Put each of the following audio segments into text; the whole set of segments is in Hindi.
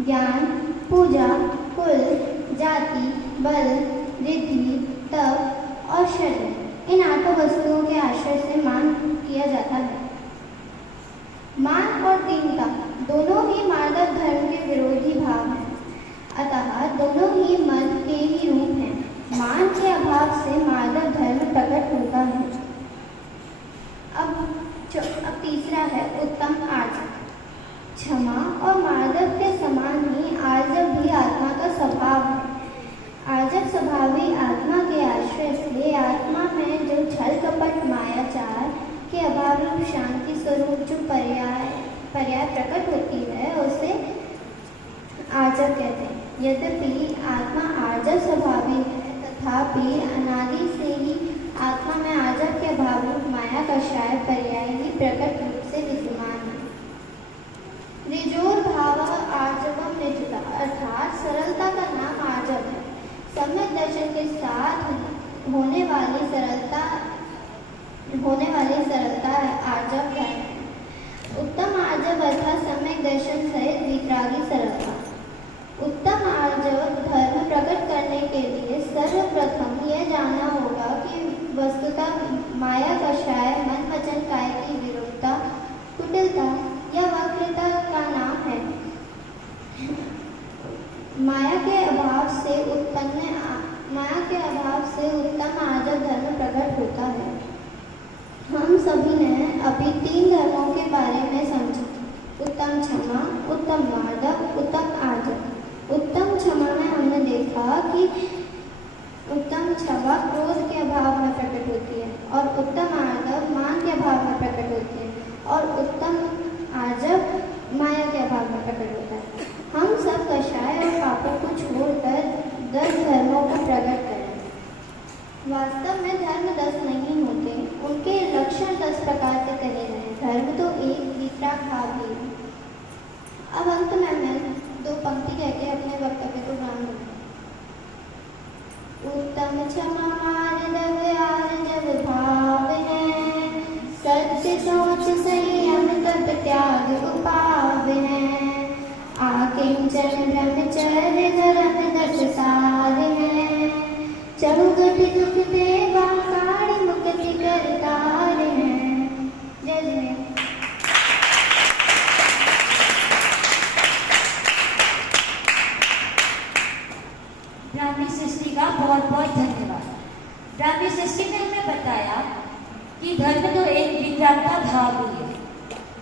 ज्ञान, पूजा, कुल, जाति, बल, रिद्धि, तप और शरीर, इन 8 वस्तुओं के आश्रय से मान किया जाता है। मान और दीनता दोनों ही मार्दव धर्म के विरोधी भाव हैं, अतः दोनों ही मद के ही रूप हैं। मान के अभाव से मार्दव धर्म प्रकट होता है। अब तीसरा है उत्तम आर्जव। क्षमा और मार्दव के समान ही आर्जव भी आत्मा का स्वभाव है। आर्जव स्वभावी आत्मा के आश्रय से आत्मा में जो छल कपट मायाचार के अभाव रूप शांति स्वरूप जो पर्याय प्रकट होती है उसे आर्जव कहते हैं। यद्यपि आत्मा आर्जव स्वभावी है, तथापि अनादि से ही आत्मा में आर्जव के अभाव रूप माया का शायद पर्याय ही प्रकट रूप से विद्यमान है। ऋजोर भाव आर्जवम ऋजुता, अर्थात सरलता का नाम आर्जव है। सम्यक दर्शन के साथ होने वाली सरलता आर्जव है। उत्तम आर्जव अर्थात सम्यक दर्शन सहित वितरागी सरलता। उत्तम आर्जव धर्म प्रकट करने के लिए सर्वप्रथम यह जानना होगा कि वस्तुतः माया का शाय मन वचन काय की विरूपता, कुटिलता या वक्रता का नाम है। माया के अभाव से उत्तम आर्जव धर्म प्रकट होता है। हम सभी ने अभी 3 धर्मों के बारे में समझा, उत्तम क्षमा, उत्तम मार्दव, उत्तम आर्जव। उत्तम क्षमा में हमने देखा कि उत्तम क्षमा क्रोध के अभाव में प्रकट होती है और उत्तम आर्जव मान के अभाव में प्रकट होती है और उत्तम आर्जव माया के अभाव में प्रकट होता है। हम सब कषाय और पापों को छोड़कर 10 धर्मों को प्रकट करें। वास्तव में धर्म 10 नहीं होते, उनके लक्षण 10 प्रकार से कहे गए। धर्म तो एक वितराग भाव ही है। अब अंत में मैं 2 पंक्ति कहकर अपने वक्तव्य को विराम दूंगा। उत्तम क्षमा मार्दव आर्जव भाव है, सत्य सोच संयम तप त्याग उपाव है। आकिंचन ब्रह्मचर्य धर्म 10 सार है, चौगठ दुख देवा काढ़ मुक्ति करतार है। जय जय। ब्राह्मी सृष्टि का बहुत बहुत धन्यवाद। ब्राह्मी सृष्टि ने हमें बताया कि धर्म तो एक वितरागता भाव ही है।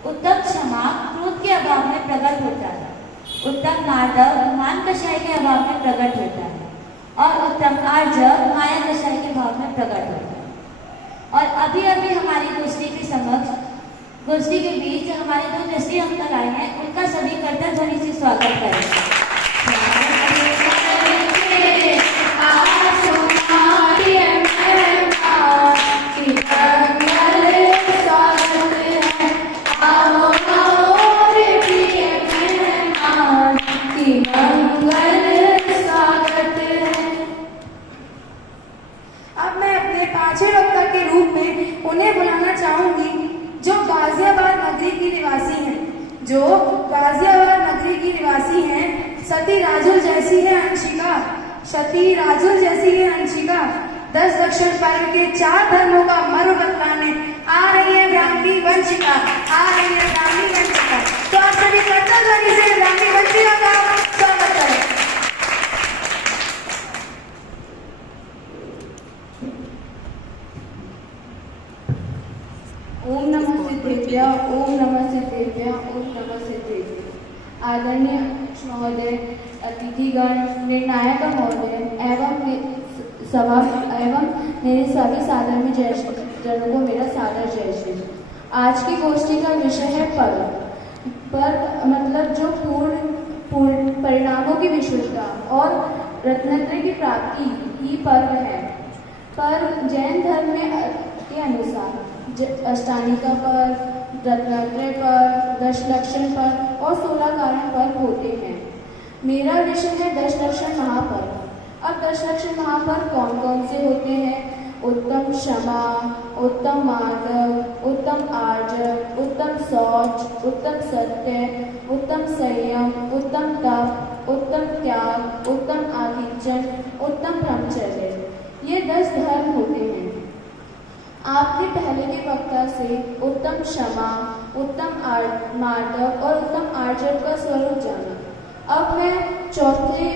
उत्तम क्षमा क्रोध के अभाव में प्रकट होता है, उत्तम मार्दव मान कषाय के अभाव में प्रकट होता है और उत्तम आर्जव माया कषाय के भाव में प्रकट होता है। और अभी अभी हमारी गोष्ठी के बीच हमारे 2 दृष्टि अंकल आए हैं, उनका सभी करतल ध्वनि से स्वागत करें। जो गाजियाबाद नगरी की निवासी हैं, सती राजुल जैसी है अंशिका, सती राजुल जैसी है अंशिका। 10 दक्षिण पर्व के 4 धर्मों का मर्म बतलाने आ रही है ब्राह्मी वंशिका, आ रही है ब्राह्मी वंशिका। तो आप सभी करतल ध्वनि से ब्राह्मी वंशिका का स्वागत करें। ओम नमः सिद्धेभ्य, ओम नमः सिद्धेभ्य, ओम नमः सिद्धेभ्य। आदरणीय महोदय, अतिथिगण, निर्णायक महोदय एवं मेरे सभी सादर में जय श्री जनों को मेरा सादर जय श्री। आज की गोष्ठी का विषय है पर्व मतलब जो पूर्ण परिणामों की विशुद्धता और रत्नत्रय की प्राप्ति ही पर्व है। पर्व जैन धर्म में के अनुसार अष्टानिका पर्व, रत्नत्रय पर्व, 10 लक्षण पर्व और 16 कारण पर्व होते हैं। मेरा विषय है 10 लक्षण महापर्व। अब 10 लक्षण महापर्व कौन कौन से होते हैं? उत्तम क्षमा, उत्तम मार्दव, उत्तम आर्जव, उत्तम शौच, उत्तम सत्य, उत्तम संयम, उत्तम तप, उत्तम त्याग, उत्तम आधिक्यन, उत्तम ब्रह्मचर्य। ये 10 धर्म होते हैं। आपने पहले के वक्ता से उत्तम क्षमा, उत्तम मार्दव और उत्तम आर्जव का स्वरूप जाना। अब मैं चौथे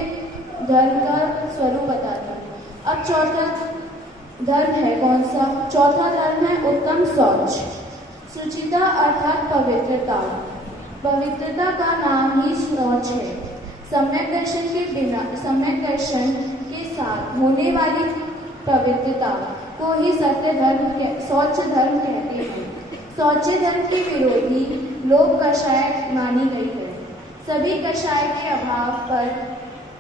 धर्म का स्वरूप बताता हूँ। अब चौथा धर्म है कौन सा? चौथा धर्म है उत्तम शौच। सुचिता अर्थात पवित्रता। पवित्रता का नाम ही शौच है। सम्यक दर्शन के साथ होने वाली पवित्रता को ही सत्य धर्म शौच धर्म कहते हैं। शौच धर्म के विरोधी लोक कषाय मानी गई है। सभी कषाय के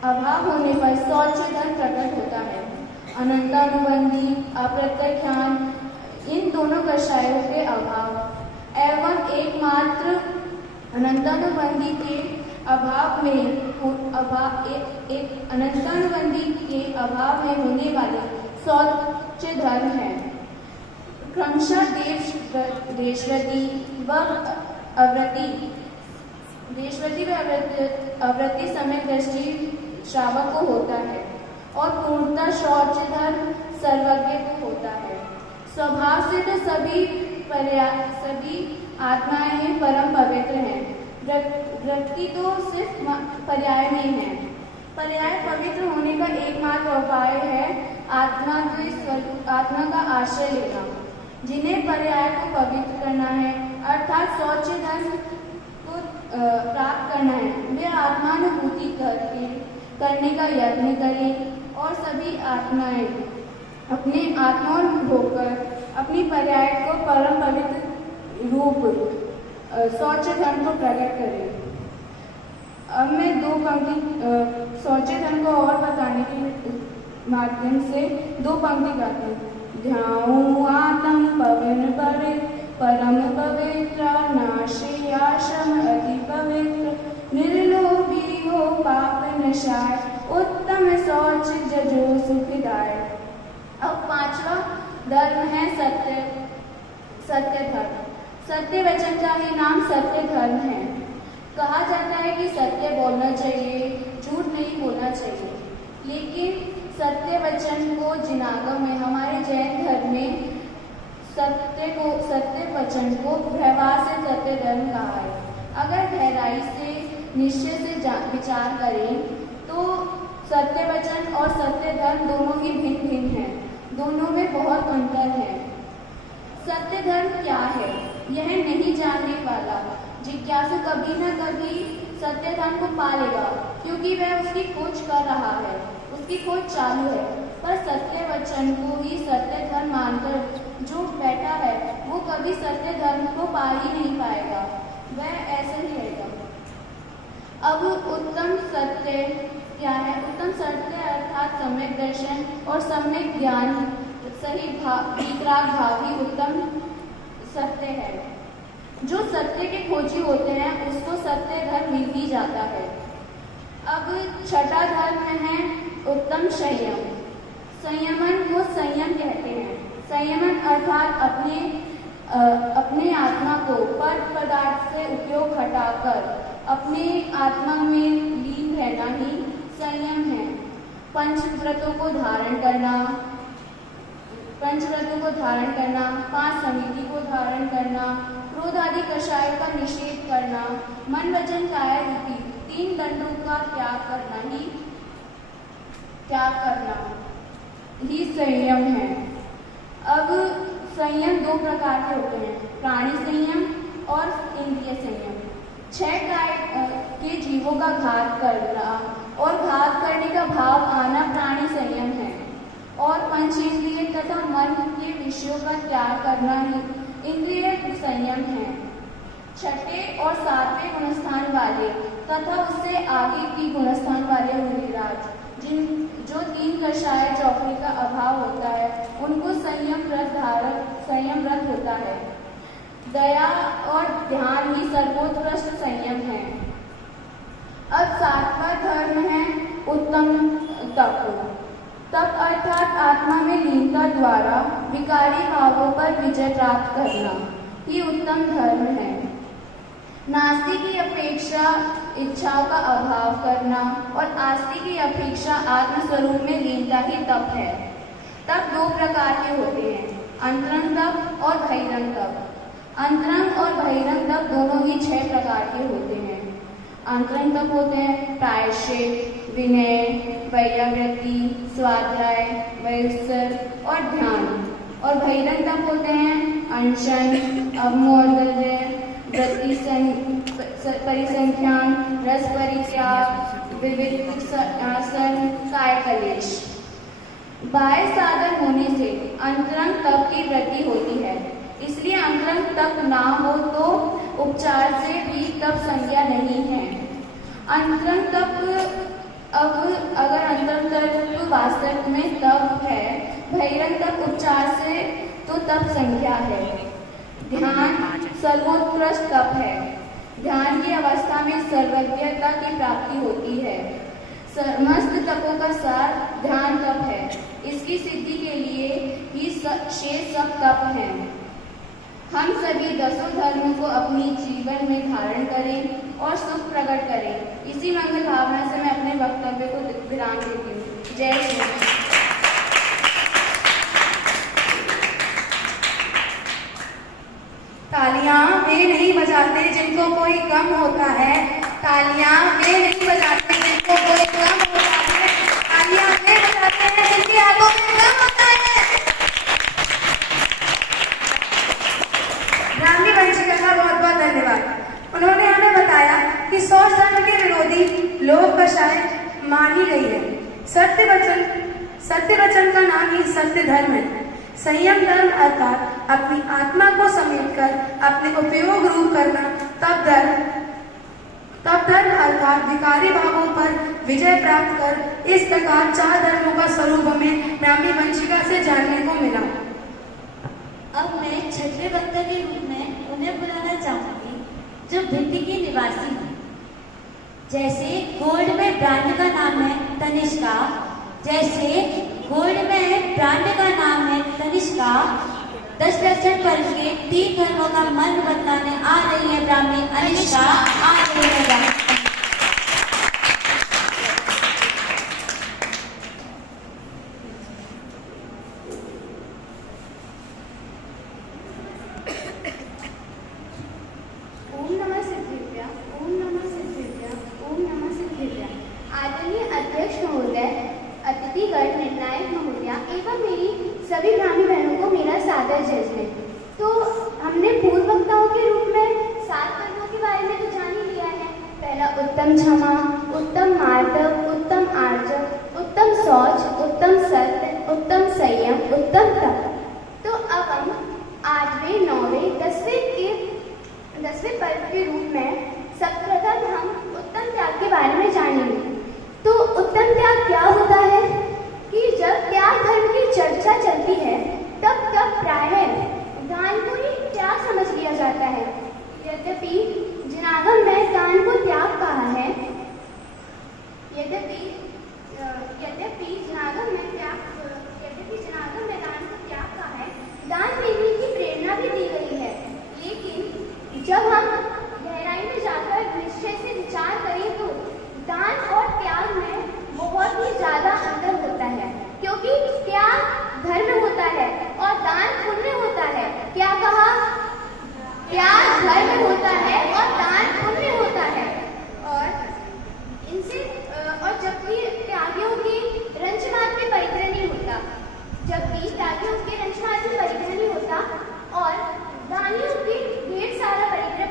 अभाव होने पर शौच धर्म प्रकट होता है। अनंतानुबंधी, अप्रत्याख्यान, इन दोनों कषायों के अभाव एवं एकमात्र अनंतानुबंधी के अभाव में होने वाले शौच धर्म है। क्रमशः देशवती व अव्रति समय दृष्टि श्रावक को होता है और पूर्णतः शौच धर्म सर्वज्ञ को होता है। स्वभाव से तो सभी आत्माएं परम पवित्र हैं। वृत्ति तो सिर्फ पर्याय नहीं है। पर्याय पवित्र होने का एकमात्र उपाय है आत्मा का आश्रय लेना। जिन्हें पर्याय को पवित्र करना है अर्थात शौच धर्म को प्राप्त करना है, वे आत्मानुभूति करने का यत्न करें और सभी आत्माएं अपने आत्मानुभव होकर अपनी पर्याय को परम पवित्र रूप शौच धर्म को प्रकट करें। अब मैं 2 पंक्ति शौच धर्म को और बताने के माध्यम से 2 पंक्ति गाती हूँ। ध्याऊं आत्म पवन पवित्र परम पवित्र नाशे आश्रम अति पवित्र निर्लोभी हो पाप नशाय उत्तम शौच जजो सुखदाय। अब 5वां धर्म है सत्य धर्म। सत्य वचन का ही नाम सत्य धर्म है। कहा जाता है कि सत्य बोलना चाहिए, झूठ नहीं बोलना चाहिए, लेकिन सत्य वचन को जिनागम में हमारे जैन धर्म में सत्य वचन को व्यवहार से सत्य धर्म कहा है। अगर गहराई से निश्चय से विचार करें तो सत्य वचन और सत्य धर्म दोनों ही भिन्न भिन्न हैं। दोनों में बहुत अंतर है। सत्य धर्म क्या है यह नहीं जानने वाला जिज्ञासु कभी न कभी सत्य धर्म को पा लेगा, क्योंकि वह उसकी खोज कर रहा है, उसकी खोज चालू है। पर सत्य वचन को ही सत्य धर्म मानकर जो बैठा है वो कभी सत्य धर्म को पा ही नहीं पाएगा, वह ऐसा ही रहेगा। अब उत्तम सत्य क्या है? उत्तम सत्य अर्थात सम्यक दर्शन और सम्यक ज्ञान सही वितराग भाव ही उत्तम सत्य है। जो सत्य के खोजी होते हैं उसको सत्य धर्म मिल ही जाता है। अब 6ठा धर्म है उत्तम संयम। संयमन को संयम कहते हैं। संयमन अर्थात अपने आत्मा को पर पदार्थ से उपयोग हटाकर अपने आत्मा में लीन रहना ही संयम है। पंचव्रतों को धारण करना, 5 समिति को धारण करना, क्रोध आदि कषाय का निषेध करना, मन वचन काया रूपी 3 दंडों का त्याग करना ही संयम है। अब संयम 2 प्रकार के होते हैं, प्राणी संयम और इंद्रिय संयम। 6 के जीवों का घात करना और घात करने का भाव आना प्राणी संयम है, और पंचेंद्रिय तथा मन के विषयों का त्याग करना ही इंद्रिय संयम है। 6ठे और 7वें गुणस्थान वाले तथा उससे आगे की गुणस्थान वाले मुनिराज जो 3 कषाय चौकड़ी का अभाव होता है उनको संयम व्रत होता है। दया और ध्यान ही सर्वोत्कृष्ट संयम है। अब 7वां धर्म है उत्तम तप अर्थात आत्मा में लीनता द्वारा विकारी भावों पर विजय प्राप्त करना। ही उत्तम धर्म है। नास्तिक की अपेक्षा इच्छाओं का अभाव करना और आस्तिक की अपेक्षा आत्मस्वरूप में लीनता ही तप है। तप दो प्रकार के होते हैं, अंतरंग तप और बहिरंग तप। अंतरंग और बहिरंग तप दोनों ही 6 प्रकार के होते हैं। अंतरंग तप होते हैं प्रायश्चित, विनय, वैयावृत्ति, स्वाध्याय, वैसर और ध्यान। और बहिरंग तप होते हैं अनशन, अवमोदय, वृत्ति परिसंख्यान, रस परित्याग, विविध आसन, काय कलेश। बाह्य साधन होने से अंतरंग तप की वृद्धि होती है, इसलिए अंतरंग तप ना हो तो उपचार से भी तप संज्ञा नहीं है। अंतरंग तप अगर अंतरंग तप वास्तव में तप है, बहिरंग तप उपचार से तो तप संज्ञा है। ध्यान सर्वोत्कृष्ट तप है। ध्यान की अवस्था में सर्वज्ञता की प्राप्ति होती है। समस्त तपों का सार ध्यान तप है। इसकी सिद्धि के लिए ही शेष सब तप हैं। हम सभी 10 धर्मों को अपनी जीवन में धारण करें और सुख प्रकट करें। इसी मंगल भावना से मैं अपने वक्तव्य को विराम देती हूँ। जय श्री राम। तालियां वे नहीं बजाते जिनको कोई गम होता है। तालियां वे नहीं बजाते जिनको कोई गम होता है। तालियां वे बजाते हैं जिनकी आंखों में गम होता है। ब्राह्मी वंशिका का बहुत बहुत धन्यवाद। उन्होंने हमें बताया कि शौच धर्म के विरोधी लोक भाषाएं मानी गई है। सत्य वचन का नाम ही सत्य धर्म है। संयम धर्म अर्थात अपनी आत्मा को समेटकर अपने उपयोग रूप करना तप धर्म अर्थात विकारी भावों पर विजय प्राप्त कर। इस प्रकार 4 धर्मों का स्वरूप हमें ब्राह्मी वंशिका से जानने को मिला। अब मैं 6वें वक्ता के रूप में उन्हें बुलाना चाहूंगी जो भिंडी की निवासी है। जैसे गोल्ड में ब्रांड का नाम है तनिष्का, जैसे गोल्ड में ब्रांड का नाम है तनिष्का, 10 लक्षण पर्व के 3 धर्मों का मन बदलाने आ रही है ब्राह्मी अनिष्का। आ रही है ओम नमः सिद्धेभ्यः, ओम नमः सिद्धेभ्यः, ओम नमः सिद्धेभ्यः। आदरणीय अध्यक्ष महोदय, अतिथिगण, निर्णायक महोदया एवं मेरी सभी ब्राह्मी बहनों को मेरा सादर जय जय। तो हमने पूर्व वक्ताओं के रूप में 7 धर्मों के बारे में तो जान ही लिया है। पहला उत्तम क्षमा, उत्तम मार्दव, उत्तम आर्जव, उत्तम शौच, उत्तम सत्य, उत्तम संयम, उत्तम तप। तो अब हम 8वें, 9वें, 10वें पर्व के रूप में सर्वप्रथम हम उत्तम त्याग के बारे में जानेंगे। तो उत्तम त्याग क्या होता है कि जब त्याग धर्म की चर्चा चलती है तब प्रायः दान को ही त्याग समझ लिया जाता है। यद्यपि जनागम में दान को त्याग कहा है, यद्यपि जनागम में दान को त्याग कहा है, दान देने की प्रेरणा भी दी गई है। लेकिन जब हम गहराई में जाकर निश्चय से विचार करें तो दान और त्याग में बहुत ही ज्यादा अंतर होता है, क्योंकि त्याग धर्म होता है और दान पुण्य होता है। क्या कहा? त्याग धर्म होता है और दान पुण्य होता है। और जबकि त्यागियों की रंचमात में परिग्रह नहीं होता, और दानियों की ढेर सारा परिग्रह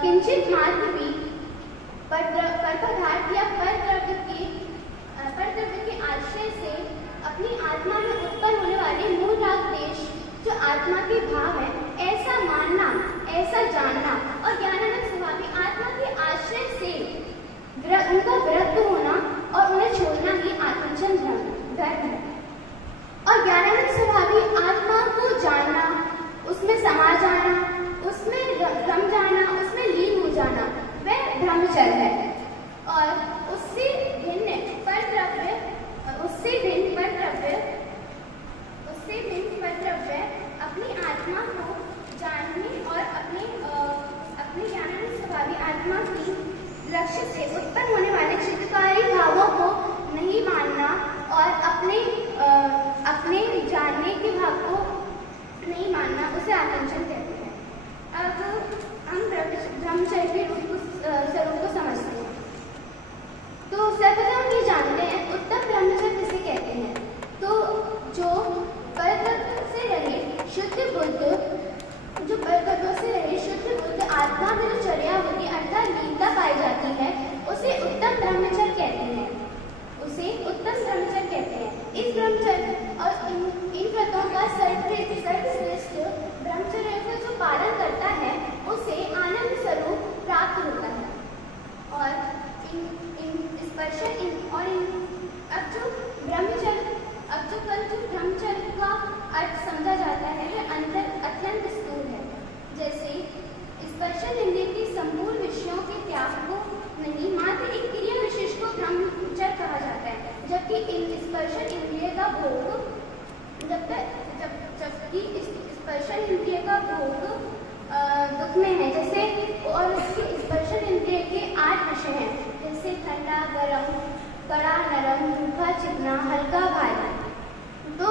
किंचित मात्र भी परपदार्थ या परद्रव्य के आश्रय से अपनी आत्मा में उत्पन्न होने वाले मूल राग देश जो आत्मा के भाव है, ऐसा मानना, ऐसा जानना और ज्ञानानंद स्वभावी आत्मा के आश्रय से उनका विरक्त होना और उन्हें छोड़ना ही आत्मचन धर्म है। और ज्ञानानंद स्वभावी आत्मा को जानना, उसमें समा जाना, उसमें रम जाना, उसमें लीन हो जाना, वह ब्रह्मचर्य है। और उससे भिन्न परद्रव्य अपनी आत्मा को जानने और अपनी ज्ञानानंद स्वभावी आत्मा की लक्ष्य से उत्पन्न होने वाले चित्तकारी भावों को नहीं मानना और अपने जानने के भाव को नहीं मानना, उसे आत्मचन कहते हैं। अब हम ब्रह्मचर्य के स्वरूप को समझते हैं। तो सर्वप्रथम ये जानते हैं उत्तम ब्रह्मचर्य किसे कहते हैं। तो जो परतत्व से रहे शुद्ध बुद्ध आत्मा में जो चर्या होती है अर्थात लीनता पाई जाती है, उसे उत्तम ब्रह्मचर्य कहते हैं। इस ब्रह्मचर्य और इन व्रतों का सर्वश्रेष्ठ ब्रह्मचर्य का जो पालन करता है उसे आनंद स्वरूप प्राप्त होता है। और अब जो ब्रह्मचर्य का अर्थ समझा जाता है वह अत्यंत स्थूल है। जैसे स्पर्शन इंद्रिय के संपूर्ण विषयों के त्याग को नहीं, मात्र एक क्रिया विशेष को ब्रह्मचर्य कहा जाता है। जबकि स्पर्शन इंद्रिय का भोग दुख में है। जैसे और उसके स्पर्शन इंद्रिय के 8 विषय हैं, जैसे ठंडा, गरम, कड़ा, नरम, रूखा, चिकना, हल्का, भारी। तो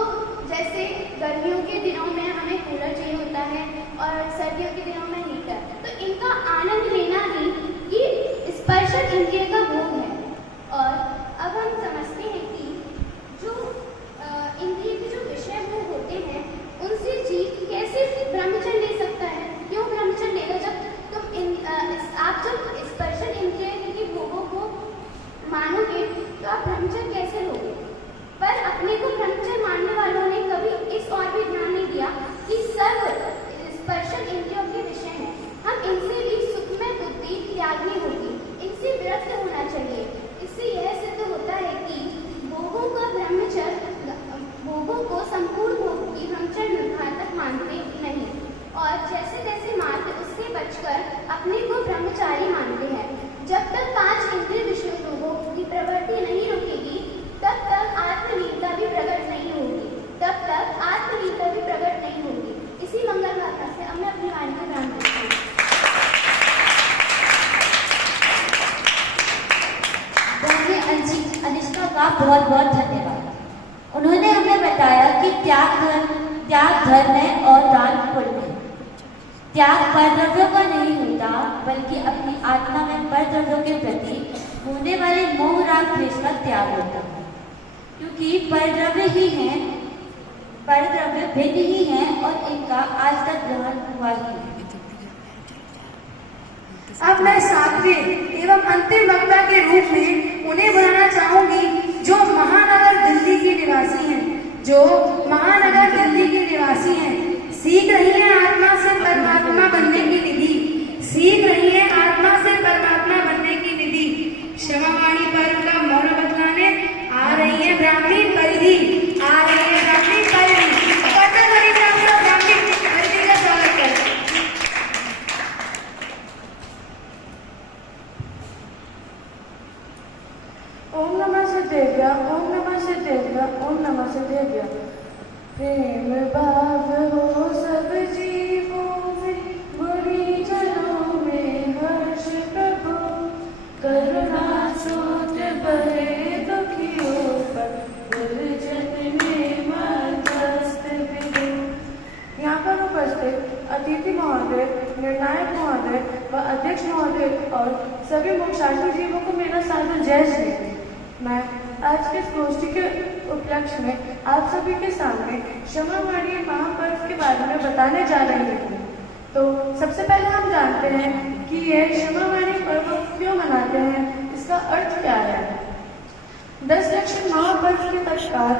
जैसे गर्मियों के दिनों में हमें कूलर चाहिए होता है और सर्दियों के दिनों में हीटर, तो इनका आनंद लेना ही ये स्पर्शन इंद्रिय का भोग है। और अब हम समझते हैं कि जो इंद्रिय के जो विषय भोग होते हैं उनसे जीव कैसे ब्रह्मचर्य ले सकता है। क्यों ब्रह्मचर्य लेगा? जब आप जब स्पर्शन इंद्रिय के भोगों को मानोगे तो आप ब्रह्मचर्य कैसे लोगे? पर अपने को ब्रह्मचर्य मानने वालों ने कभी इस और भी ध्यान नहीं दिया कि सब स्पर्शन इंद्रियों के विषय हैं, हम इनसे भी सुखमय बुद्धि त्यागनी होगी, इनसे विरक्त होना चाहिए। इससे यह सिद्ध होता है कि भोगों को संपूर्ण भोग की ब्रह्मचर्य घातक मानते नहीं और जैसे तैसे मात्र उससे बचकर अपने को ब्रह्मचारी मानते हैं। जब तक 5 इंद्रिय विषय भोगों की प्रवृत्ति नहीं रुकेगी तब तक आत्मलीनता भी प्रकट नहीं होगी। इसी मंगल गाथा से अब मैं अपनी वाणी को ध्यान देती हूँ। अनिष्का का बहुत बहुत धन्यवाद। उन्होंने हमें बताया कि त्याग धर्म है और दान पुण्य है। त्याग परद्रव्यों का नहीं होता बल्कि अपनी आत्मा में परद्रव्यों के प्रति होने वाले मोह राग द्वेष का त्याग होता है। क्योंकि परद्रव्य भिन्न ही हैं और इनका आज तक ग्रहण हुआ ही है। अब मैं 7वें एवं अंतिम वक्ता के रूप में उन्हें बुलाना चाहूंगी जो महानगर दिल्ली के निवासी हैं। सीख रही है आत्मा से परमात्मा बनने की निधि। क्षमावाणी पर्व का मौन बतलाने आ रही है ब्राह्मणी परिधि। का स्वागत करें। ओम नमः सिद्धेभ्य, ओम नमः सिद्धेभ्य, ओम नमः सिद्धेभ्य। प्रेम भाव हो सब जीवों में, बुरी जनों में हर्ष प्रभु। करुणा सोत बहे दुखियों पर, निर्जन में मध्यस्थ विदु। यहाँ पर उपस्थित अतिथि महोदय, निर्णायक महोदय व अध्यक्ष महोदय और सभी मोक्षार्थी जीवों को मेरा सादर जय श्री। मैं आज के इस गोष्ठी के उपलक्ष्य में आप सभी के सामने क्षमावाणी महापर्व के बारे में बताने जा रही हूँ। तो सबसे पहले हम जानते हैं कि ये क्षमावाणी पर्व क्यों मनाते हैं, इसका अर्थ क्या है। 10 दक्षिण महापर्व के तत्काल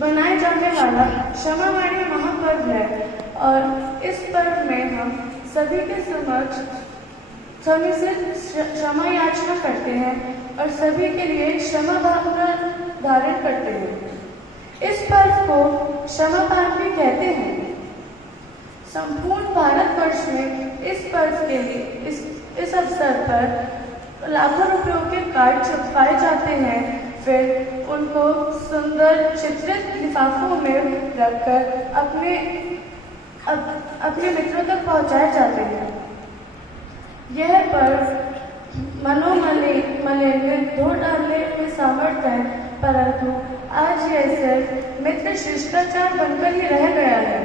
बनाए जाने वाला क्षमावाणी महापर्व है और इस पर्व में हम सभी के समक्ष सभी से क्षमा याचना करते हैं और सभी के लिए क्षमा भावना धारण करते हैं। इस पर्व को क्षमा पाठ भी कहते हैं। संपूर्ण भारतवर्ष में इस पर्व के लिए इस अवसर पर लाखों रुपयों के कार्ड छपवाए जाते हैं, फिर उनको सुंदर चित्रित लिफाफों में रखकर अपने मित्रों तक पहुंचाए जाते हैं। यह पर्व मनोमालिन्य धो डालने में सामर्थ्य है, परंतु आज यह सिर्फ मित्र शिष्टाचार बनकर ही रह गया है,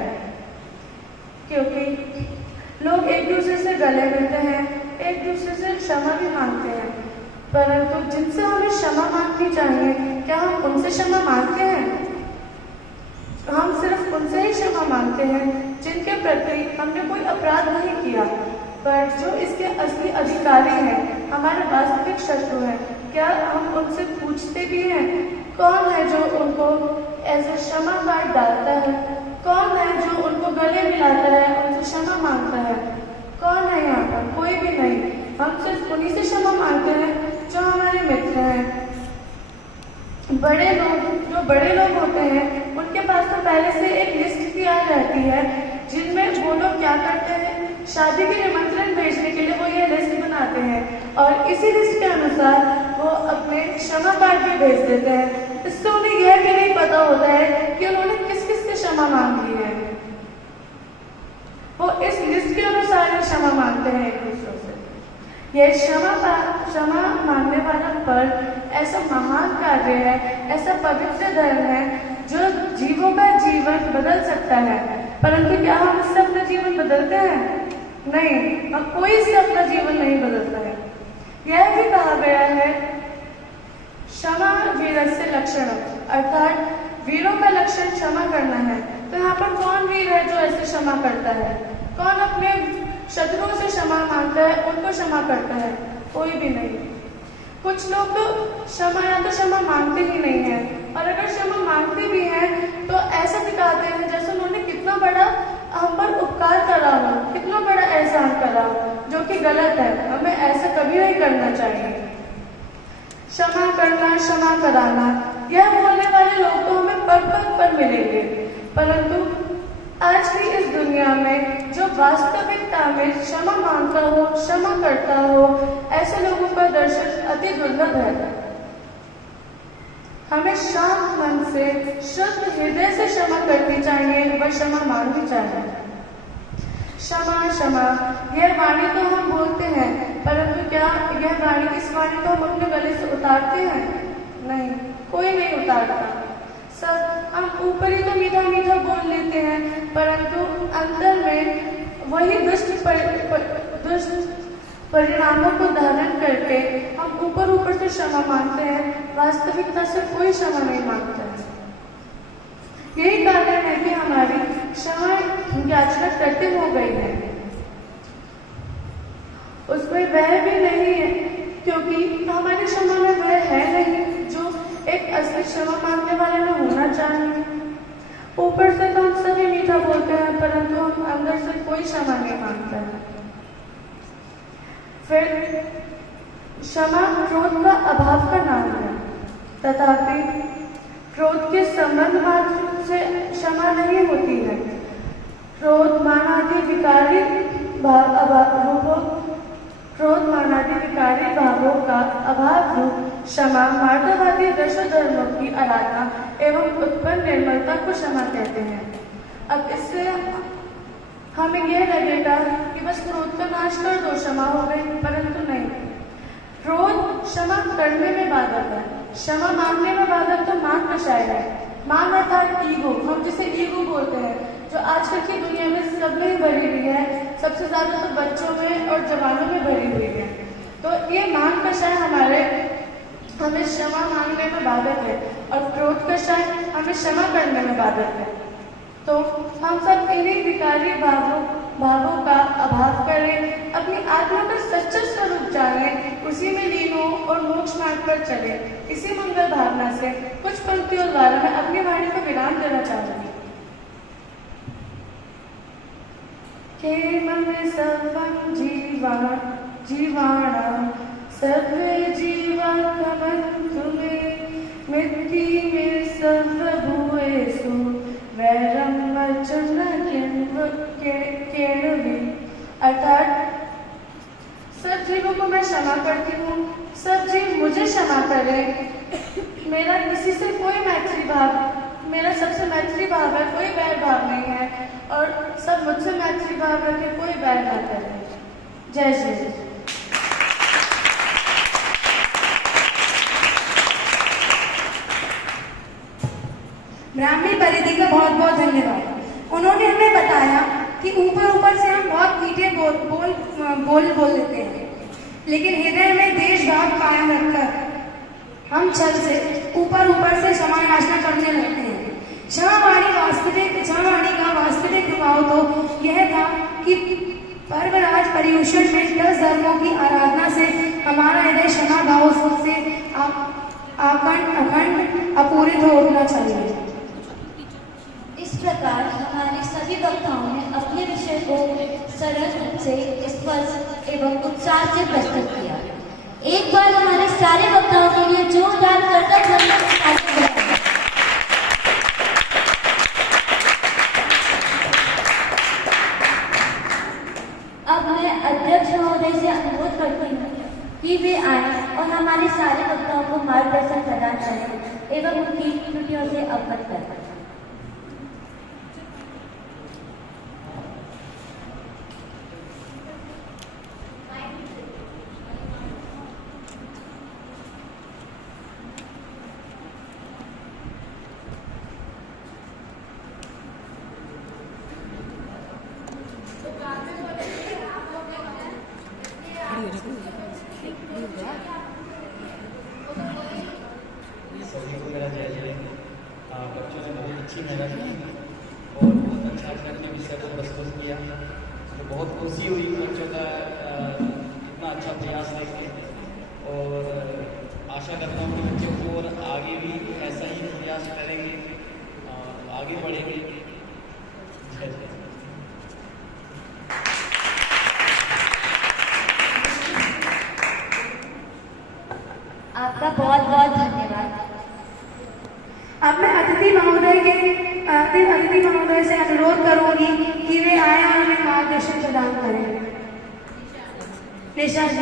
क्योंकि लोग एक दूसरे से गले मिलते हैं, एक दूसरे से क्षमा भी मांगते हैं, परंतु जिनसे हमें क्षमा मांगनी चाहिए, क्या हम उनसे क्षमा मांगते हैं? हम सिर्फ उनसे ही क्षमा मांगते हैं जिनके प्रति हमने कोई अपराध नहीं किया, पर जो इसके असली अधिकारी हैं, हमारे वास्तविक शत्रु हैं, क्या हम उनसे पूछते भी हैं कौन है जो उनको ऐसे क्षमा कार्ड डालता है, कौन है जो उनको गले मिलाता है, उनसे क्षमा मांगता है? कौन है यहाँ पर? कोई भी नहीं। हम सिर्फ उन्हीं से क्षमा मांगते हैं जो हमारे मित्र हैं। जो बड़े लोग होते हैं, उनके पास तो पहले से एक लिस्ट तैयार रहती है जिनमें वो लोग क्या करते हैं, शादी के निमंत्रण भेजने के लिए वो ये लिस्ट बनाते हैं और इसी लिस्ट के अनुसार वो अपने क्षमा कार्ड भी भेज देते हैं। इससे उन्हें यह भी नहीं पता होता है कि उन्होंने किस किस से क्षमा मांग ली है। वो इस लिस्ट के अनुसार ही क्षमा मांगते हैं एक दूसरे से। यह क्षमा मांगने वाला पर्व ऐसा महान कार्य है, ऐसा पवित्र धर्म है जो जीवों का जीवन बदल सकता है, परंतु क्या हम इससे अपना जीवन बदलते हैं? नहीं, हम कोई इससे अपना जीवन नहीं बदलता है। यह भी कहा गया है क्षमा वीरस्य लक्षणम, अर्थात वीरों का लक्षण क्षमा करना है। तो यहाँ पर कौन वीर है जो ऐसे क्षमा करता है? कौन अपने शत्रुओं से क्षमा मांगता है, उनको क्षमा करता है? कोई भी नहीं। कुछ लोग तो क्षमा मांगते ही नहीं है, और अगर क्षमा मांगते भी हैं तो ऐसा दिखाते हैं जैसे उन्होंने कितना बड़ा हम पर उपकार करा हो, कितना बड़ा एहसान करा हो, जो कि गलत है। हमें ऐसा कभी नहीं करना चाहिए। क्षमा करना, क्षमा कराना, यह बोलने वाले लोग तो हमें पग पग पर मिलेंगे, परंतु आज की इस दुनिया में जो वास्तविकता में क्षमा मांगता हो, क्षमा करता हो, ऐसे लोगों का दर्शन अति दुर्लभ है। हमें शांत मन से, शुद्ध हृदय से क्षमा करनी चाहिए व क्षमा मांगनी चाहिए। क्षमा क्षमा, यह वाणी तो हम बोलते हैं, परंतु क्या यह वाणी, इस वाणी को हम अपने गले से उतारते हैं? नहीं, कोई नहीं उतारता। सब हम ऊपर ही तो मीठा मीठा बोल लेते हैं, परंतु अंदर में वही दुष्ट परिणामों को धारण करके हम ऊपर से क्षमा मांगते हैं, वास्तविकता से कोई क्षमा नहीं मांगता है। यही कारण है कि हमारी क्षमा याचना कठिन हो गई है। उसमें वह भी नहीं है, क्योंकि हमारी क्षमा में वह है नहीं जो एक असली क्षमा मांगने वाले में होना चाहिए। ऊपर से तो हम सभी मीठा बोलते हैं, परंतु हम अंदर से कोई क्षमा नहीं मांगता है। फिर क्षमा क्रोध का अभाव का नाम है, तथापि क्रोध के संबंध मात्र से क्षमा नहीं होती है। क्रोध मानादि विकारी भावों का अभाव रूप क्षमा मार्दवादी दशधर्मों की आराधना एवं उत्पन्न निर्मलता को क्षमा कहते हैं। अब इससे हमें यह लगेगा कि बस क्रोध का नाश कर दो, क्षमा हो गई, परंतु नहीं। क्रोध क्षमा करने में बाधक है, क्षमा मांगने में बाधक तो मान विषय है। मान अर्थात ईगो, हम जिसे ईगो बोलते हैं, जो आजकल की दुनिया में सब में भरी हुई है, सबसे ज्यादा तो बच्चों में और जवानों में भरी हुई है। तो ये मान विषय हमें क्षमा मांगने में बाधक है, और क्रोध विषय हमें क्षमा करने में बाधक है। तो हम सब इन्हीं विकारी भावों भावों का अभाव करें, अपनी आत्मा का सच्चा स्वरूप जानें, उसी में लीन हो और मोक्ष मार्ग पर चले। इसी मंगल भावना से कुछ पंक्तियों द्वारा मैं अपनी वाणी को विराम देना चाहूंगी। केमं सर्वं जीवाणां सर्वे जीवा कमन्तु मे मित्ति मे सर्वभूतेषु वैरं मर्चन केणवी। अर्थात सब जीवों को मैं क्षमा करती हूँ, सब जीव मुझे क्षमा करें। मेरा किसी से कोई मैत्री भाव, मेरा सबसे मैत्री भाव है, कोई बैर भाव नहीं है, और सब मुझसे मैत्री भाव रखे, कोई बैर ना करें। जय श्री कृष्ण। ब्राह्मी परिधि का बहुत बहुत धन्यवाद। उन्होंने हमें बताया कि ऊपर ऊपर से हम बहुत मीठे बोल लेते हैं, लेकिन हृदय में देश भाव कायम रखकर हम छल से ऊपर से क्षमा याचना करने लगते हैं। क्षमावाणी का वास्तविक भाव तो यह था कि पर्वराज पर्युषण में 10 धर्मों की आराधना से हमारा हृदय क्षमा भाव से अखंड अपूरित हो उठना चाहिए। इस प्रकार हमारे सभी वक्ताओं ने अपने विषय को सरल रूप से स्पष्ट एवं उत्साह से प्रस्तुत किया। एक बार हमारे सारे वक्ताओं के लिए जोरदार करतब ध्वनि। अब मैं अध्यक्ष महोदय से अनुरोध करती हूँ कि वे आए और हमारे सारे वक्ताओं को मार्गदर्शन प्रदान करें एवं उनकी त्रुटियों से अवगत करें। सभी को मेरा जय जय। बच्चों ने बहुत अच्छी मेहनत की और बहुत अच्छा अपने विषय को प्रस्तुत किया, तो बहुत खुशी हुई बच्चों का इतना अच्छा प्रयास देख और आशा करता हूँ कि बच्चों को और आगे भी ऐसा ही प्रयास करेंगे, आगे बढ़ेंगे। जय जय। आपका बहुत बहुत धन्यवाद। अब मैं अतिथि महोदय से अनुरोध करूंगी कि वे आए और हमें मार्गदर्शन प्रदान करें। निशा जी।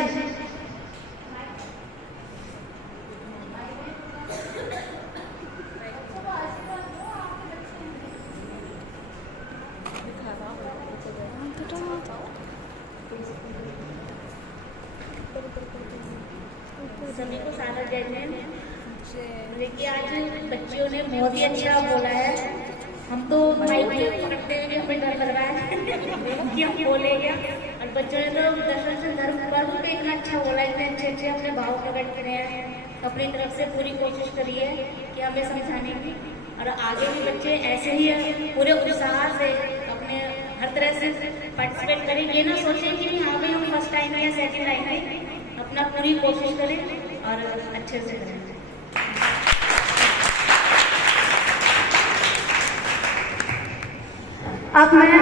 सभी को सादर जय जय। देखिए आज बच्चियों ने बहुत ही अच्छा बोला है। हम तो माइक पकड़ते हैं कि हमें डर लग रहा है कि हम बोलेंगे, और बच्चों ने तो दर्शन संदर्भ पर्व पे इतना अच्छा बोला, इतने अच्छे अपने भाव प्रकट करे हैं। अपनी तरफ से पूरी कोशिश करिए कि हमें समझाने की, और आगे भी बच्चे ऐसे ही पूरे उत्साह से अपने हर तरह से पार्टिसिपेट करें। ये ना सोचें कि हाँ भाई हम फर्स्ट टाइम या सेकेंड आएंगे, अपना पूरी कोशिश करें और अच्छे से करें। अब मैं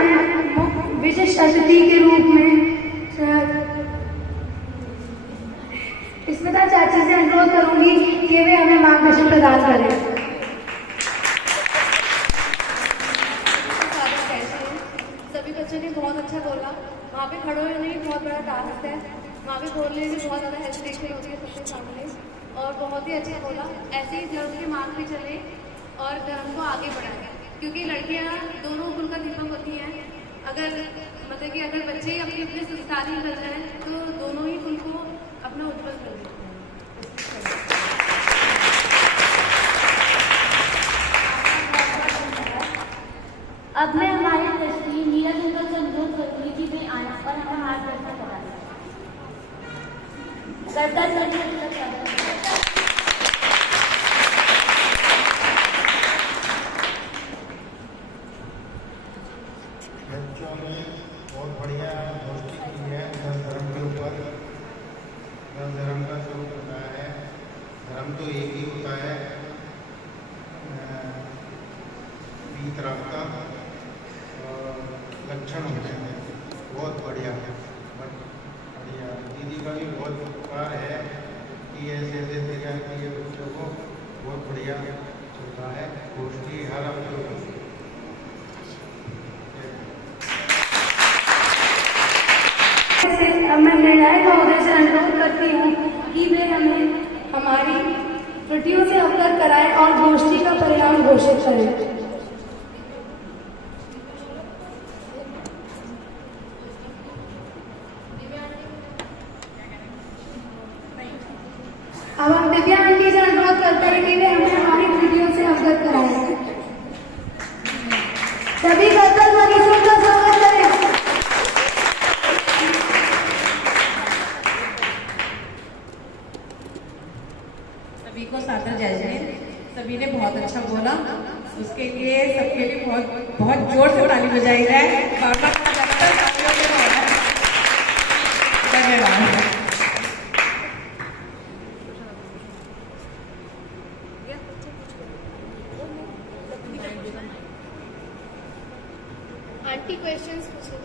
विशिष्ट अतिथि के रूप में स्मिता चाची से अनुरोध करूंगी कि वे हमें मार्गदर्शन प्रदान करें। सभी बच्चों ने बहुत अच्छा बोला। वहाँ पे खड़े होने ही बहुत बड़ा टास्क है, वहाँ पे बोलने में बहुत ज़्यादा हेजिटेशन होती है सबके सामने, और बहुत ही अच्छा बोला। ऐसे ही धर्म के मार्ग पे चले और धर्म को आगे बढ़ाएं, क्योंकि लड़कियाँ दोनों कुल का दीपक होती हैं। अगर मतलब कि अगर बच्चे अपने अपने संस्कारी कर जाएं तो दोनों ही कुल को अपना उज्जवल कर देते हैं। अब मैं हमारे ट्रस्टी नीरज अंकल से अनुरोध करूंगी कि वे आना और हमें मार्गदर्शन कराना। बच्चों ने बहुत का भी बहुत उपकार है कि ऐसे ऐसे तैयार किए बच्चों को, बहुत बढ़िया चल रहा है गोष्ठी हर हफ्ते होती है। अब मैं निर्णायक महोदय से अनुरोध करती हूँ कि वे हमें हमारी त्रुटियों से अवगत कराएं और गोष्ठी का परिणाम घोषित करें। अब हम दिव्या आंटी से अनुरोध करते हैं कि वे हमें हमारी त्रुटियों से अवगत कराएं। सभी कर्तव्य मरीजों का स्वागत करें। सभी को सादर जय जय। सभी ने बहुत अच्छा बोला, उसके लिए सबके लिए बहुत बहुत जोर से ताली बजाई जाए। बार-बार धन्यवाद। आंटी क्वेश्चंस पूछो।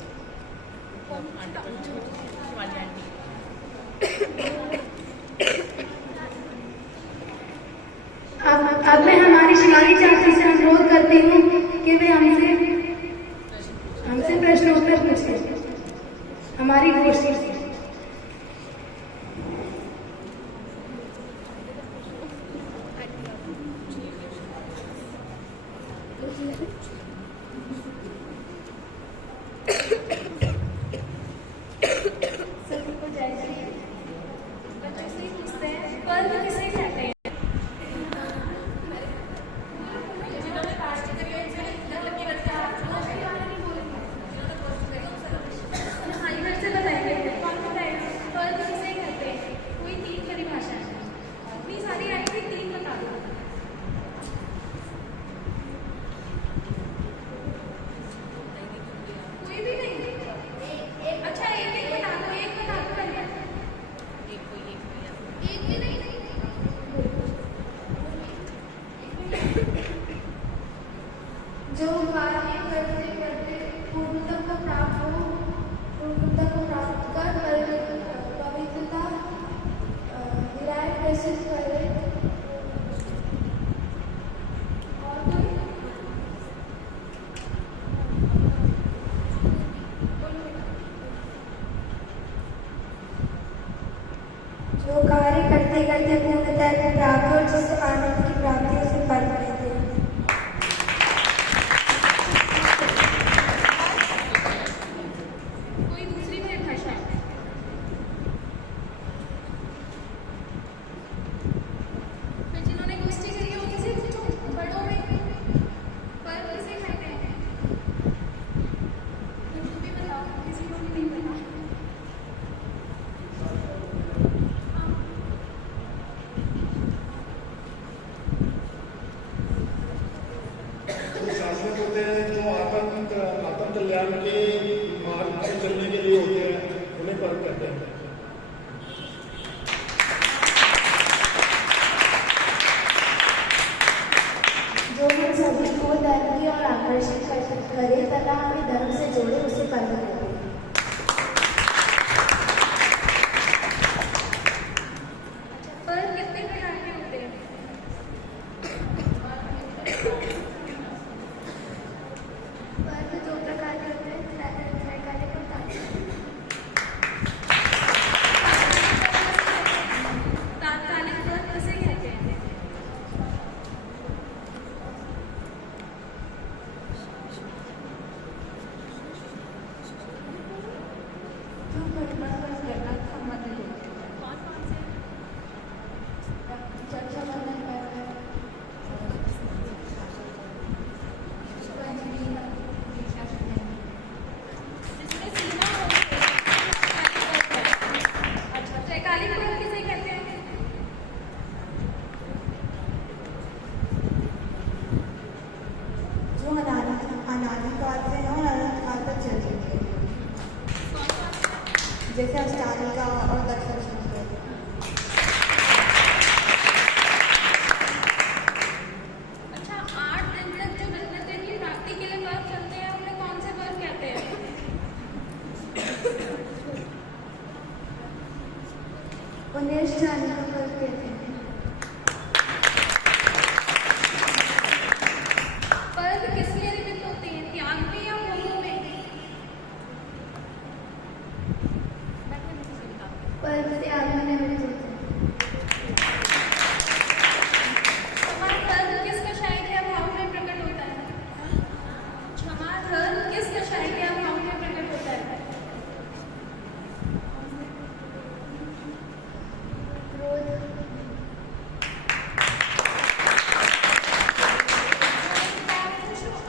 अब मैं हमारी शिवानी चाची से अनुरोध करती हूँ कि वे हमसे प्रश्न उत्तर पूछें हमारी गोष्ठी से। सभी को जय श्री। बच्चों से ही पूछते हैं, पर्व किसे कहते हैं? जिन्होंने पास करी है इनसे लड़की लड़का हाँ ये से बताएंगे। कौन बताएगा पर्व किसे कहते हैं? कोई 3 परिभाषा है, इतनी सारी आई थी, 3 बता दो। कोई भी नहीं। अच्छा एक बता दो, एक बता दो पहले। एक भी नहीं। जो कार्य करते करते पूर्णता को प्राप्त हो, पूर्णता को प्राप्त कर पवित्रता विराय प्रसिद्ध करे। और कोई जो कार्य करते करते पूर्णता को प्राप्त हो, जिस आनंद की प्राप्ति उसे पर्व कहते हैं। कोई दूसरी परिभाषा? फिर जिन्होंने गोष्ठी करी है उनसे पूछो, बड़ों में पर्व किसे कहते हैं? तुम भी बताओ, किसी को भी नहीं पता। उन्हें जाने का पर्व कहते हैं। पर्व किस लिए निमित्त होते हैं, त्याग में या मोह में? पर्व त्याग में निमित्त होते हैं। क्षमा धर्म किस कषाय के अभाव में प्रकट होता है? क्षमा धर्म किस कषाय के अभाव में प्रकट होता है?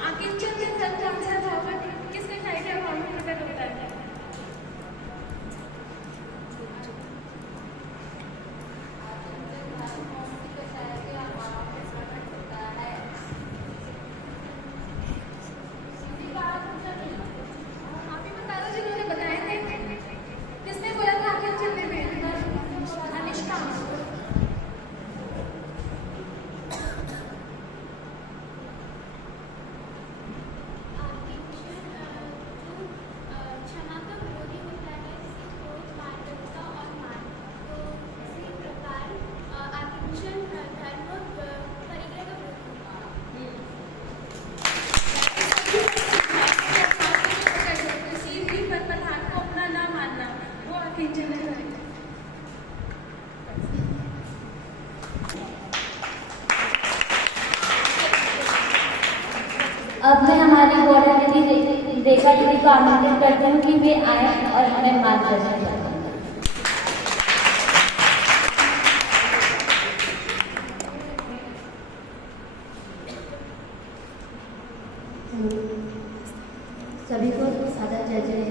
आकिंचन के धर्म कौन सा अभाव में, किस कषाय के अभाव में प्रकट होता है? आप ही बता दो जिन्होंने बताए थे। किसने बोला था आकिंचन में? अनिष्का। क्षमा का विरोधी होता है, जिसे क्रोध, मार्दवता और मान। तो इसी प्रकार आकिंचन धर्म परिग्रह का विरोध होता है। किसी भी पदार्थ को अपना ना मानना, वो आकिंचन है। अब मैं हमारी बॉर्डर दीदी रेखा दीदी को आमंत्रित करती हूँ कि वे आए और हमें मार्गदर्शन करें। सभी को सादर जय जय।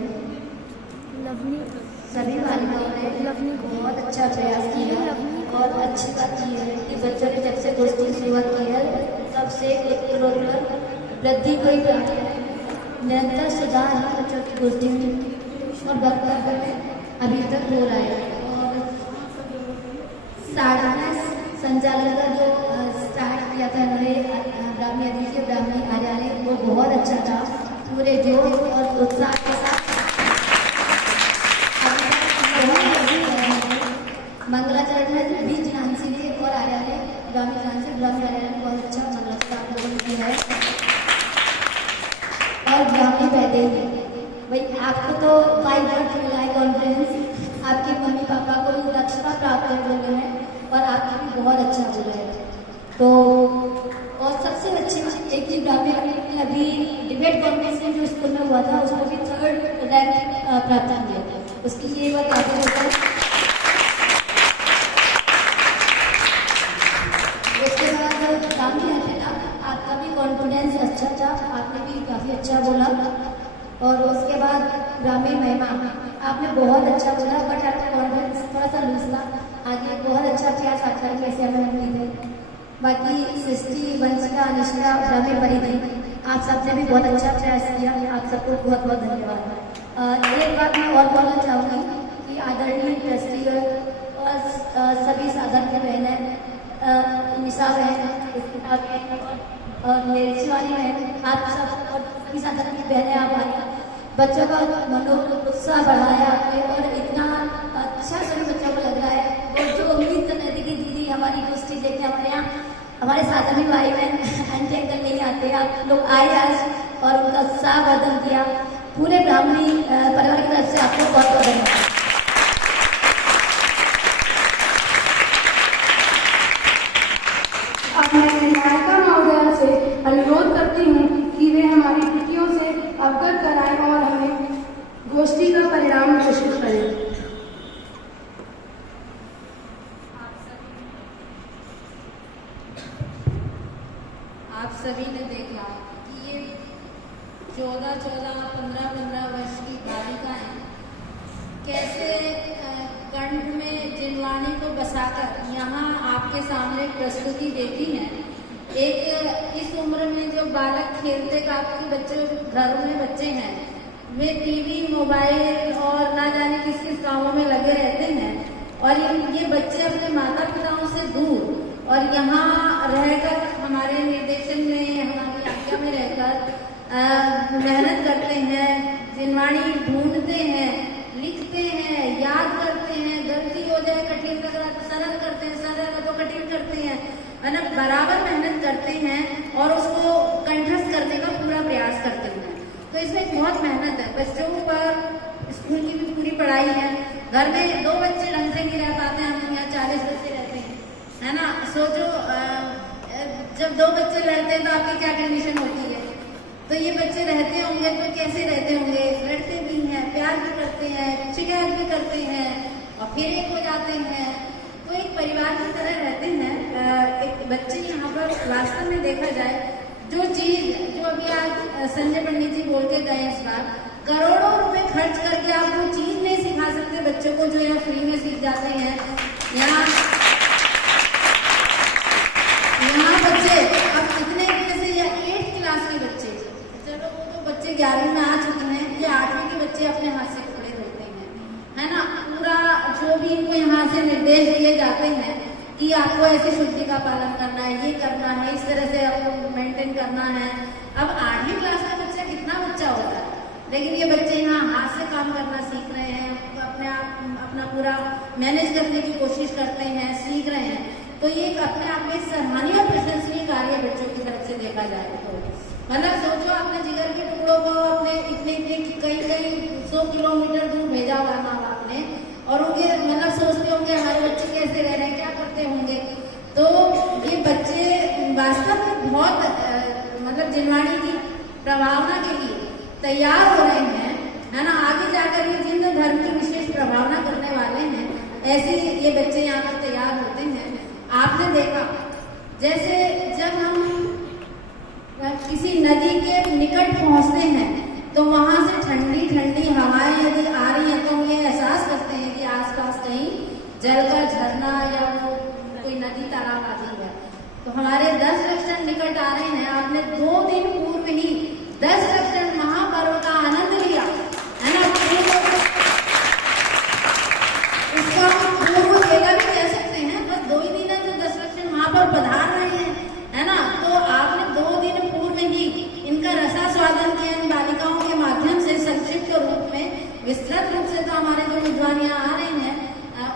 सभी बालिकाओं ने बहुत अच्छा प्रयास किया और अच्छी बात की है कि बच्चों ने जब से गोष्ठी की शुरुआत की है तब से उत्तरोत्तर वृद्धि हुई है। निरंतर सुधार है बच्चों की गोष्ठी में और वक्तव्य में अभी तक हो रहा है। और साधना संचालन का जो स्टार्ट किया था हमारे ब्राह्मी अतिथि ब्राह्मी आर्या ने, वो बहुत अच्छा था। पूरे जोश और उत्साह के साथ मंगलाचरण में भी झांसी ने और आर्या ने ब्राह्मी झांसी ब्राह्मी आर्या ने बहुत अच्छा मंगलाचरण किया है। और ब्राह्मी बैठे भाई आपको तो 5 वर्ष मिला है कॉन्फ्रेंस, आपके मम्मी पापा को भी दक्षता प्राप्त कर बोले हैं और आपके भी बहुत अच्छा बोला है। तो और सबसे अच्छी एक चीज ब्राह्मी ने अभी डिबेट कॉम्पिटिशन जो स्कूल में हुआ था उसमें भी 3rd रैंक प्राप्त किया, उसके लिए वह काफी होता है। उसके बाद ब्राह्मी आपका भी कॉन्फिडेंस अच्छा था, आपने भी काफी अच्छा बोला। और उसके बाद ब्राह्मी महिमा आपने बहुत अच्छा बोला, बट आपका कॉन्फिडेंस थोड़ा सा लूज था। आगे बहुत अच्छा प्रयास आपका कैसे हमें उम्मीद है। बाकी सृष्टि, वंशिका, अनिष्का, ब्राह्मी परिधि आप सबने भी बहुत अच्छा प्रयास किया, आप सबको बहुत बहुत धन्यवाद। एक बात मैं और बोलना चाहूँगी कि आदरणीय ट्रस्टी और सभी साधक की बहनें, निशा बहन, स्मिता बहन और मेरी वाली बहन, आप सब और सभी साधक की बहनें आप आई, बच्चों का मनोत्साह बढ़ाया आपने और इतना अच्छा सभी बच्चों को लग रहा है। और जो उम्मीद कर रहे थे कि दीदी हमारी गोष्ठी देखे हमारे यहाँ हमारे साधवी भाई बहन आंटी अंकल नहीं आते, आप लोग आए आज और उनका उत्साह वर्धन किया। पूरे ब्राह्मी परिवार की तरफ से आपको बहुत बहुत धन्यवाद। अब मैं नायिका महोदया से अनुरोध करती हूँ कि वे हमारी कृतियों से अवगत कराएं और हमें गोष्ठी का परिणाम घोषित करें। आप सभी ने देखा कि ये 14-15 वर्ष की बालिकाएं कैसे कंठ में जिनवाणी को बसाकर यहाँ आपके सामने प्रस्तुति देती हैं। एक इस उम्र में जो बालक खेलते काफी बच्चे घरों में बच्चे हैं, वे टीवी, मोबाइल और ना जाने किस किस कामों में लगे रहते हैं और ये बच्चे अपने माता पिताओं से दूर और यहाँ रहकर हमारे निर्देशन में, हमारी आज्ञा में रहकर मेहनत करते हैं, जिनवाणी ढूंढते हैं, लिखते हैं, याद करते हैं, गलती हो जाए, कठिन सरल करते हैं, सरल है तो कठिन करते हैं, है ना, बराबर मेहनत करते हैं और उसको कंठस्थ करने का पूरा प्रयास करते हैं। तो इसमें बहुत मेहनत है। बच्चों पर स्कूल की भी पूरी पढ़ाई है, घर में 2 बच्चे ढंग से नहीं रह पाते हैं, हम यहाँ 40 बच्चे रहते हैं, है ना। सोचो जब 2 बच्चे लड़ते हैं तो आपकी क्या कंडीशन होती है। तो ये बच्चे रहते होंगे तो कैसे रहते होंगे, लड़ते भी हैं, प्यार भी करते हैं, शिकायत भी करते हैं और फिर एक हो जाते हैं। तो एक परिवार की तरह रहते हैं। एक बच्चे यहाँ पर वास्तव में देखा जाए जो चीज जो अभी आज संजय पंडित जी बोल के गए इस बार, करोड़ों रुपए खर्च करके आप वो चीज नहीं सिखा सकते बच्चों को जो यहाँ फ्री में सीख जाते हैं। यहाँ बच्चे अब कितने से या 8th क्लास के बच्चे, चलो वो तो बच्चे 11वीं में आ चुके हैं, ये 8वीं के बच्चे अपने हाथ से खड़े रहते हैं, है ना। पूरा जो भी इनको यहाँ से निर्देश दिए जाते हैं कि आपको ऐसी शुद्धि का पालन करना है, ये करना है, इस तरह से आपको मेंटेन करना है। अब 8वीं क्लास का बच्चा कितना बच्चा होता है, लेकिन ये बच्चे यहाँ हाथ से काम करना सीख रहे हैं, अपना पूरा मैनेज करने की कोशिश करते हैं, सीख रहे हैं। तो ये एक अपने आप में सराहनीय और प्रशंसनीय कार्य बच्चों की तरफ से देखा जाए तो मतलब सोचो अपने जिगर के टुकड़ों को अपने इतने कई 100 किलोमीटर दूर भेजा हुआ माँ बाप ने, और उनके मतलब सोचते होंगे हर बच्चे कैसे रह रहे हैं, क्या करते होंगे। तो ये बच्चे वास्तव में बहुत मतलब जिनवाणी की प्रभावना के लिए तैयार हो रहे हैं, है ना। आगे जाकर ये जिन धर्म की विशेष प्रभावना करने वाले हैं, ऐसे ये बच्चे यहाँ पर तैयार होते हैं। आपने देखा जैसे जब हम किसी नदी के निकट पहुंचते हैं तो वहां से ठंडी ठंडी हवाएं यदि आ रही हैं तो हम ये एहसास करते हैं कि आसपास कहीं जल का झरना या वो कोई नदी तालाब आदि है। तो हमारे 10 लक्षण निकट आ रहे हैं। आपने 2 दिन पूर्व ही 10 लक्षण महापर्व का आनंद लिया, है ना। इसका पूर्व मेला भी कह सकते हैं, बस 2 ही दिन है जो 10 लक्षण महापर्व पधार रहे हैं, है ना। तो आपने 2 दिन पूर्व ही इनका रसास्वादन किया इन बालिकाओं के माध्यम से, संक्षिप्त रूप में, विस्तृत रूप से तो हमारे जो विद्वान यहाँ आ रहे हैं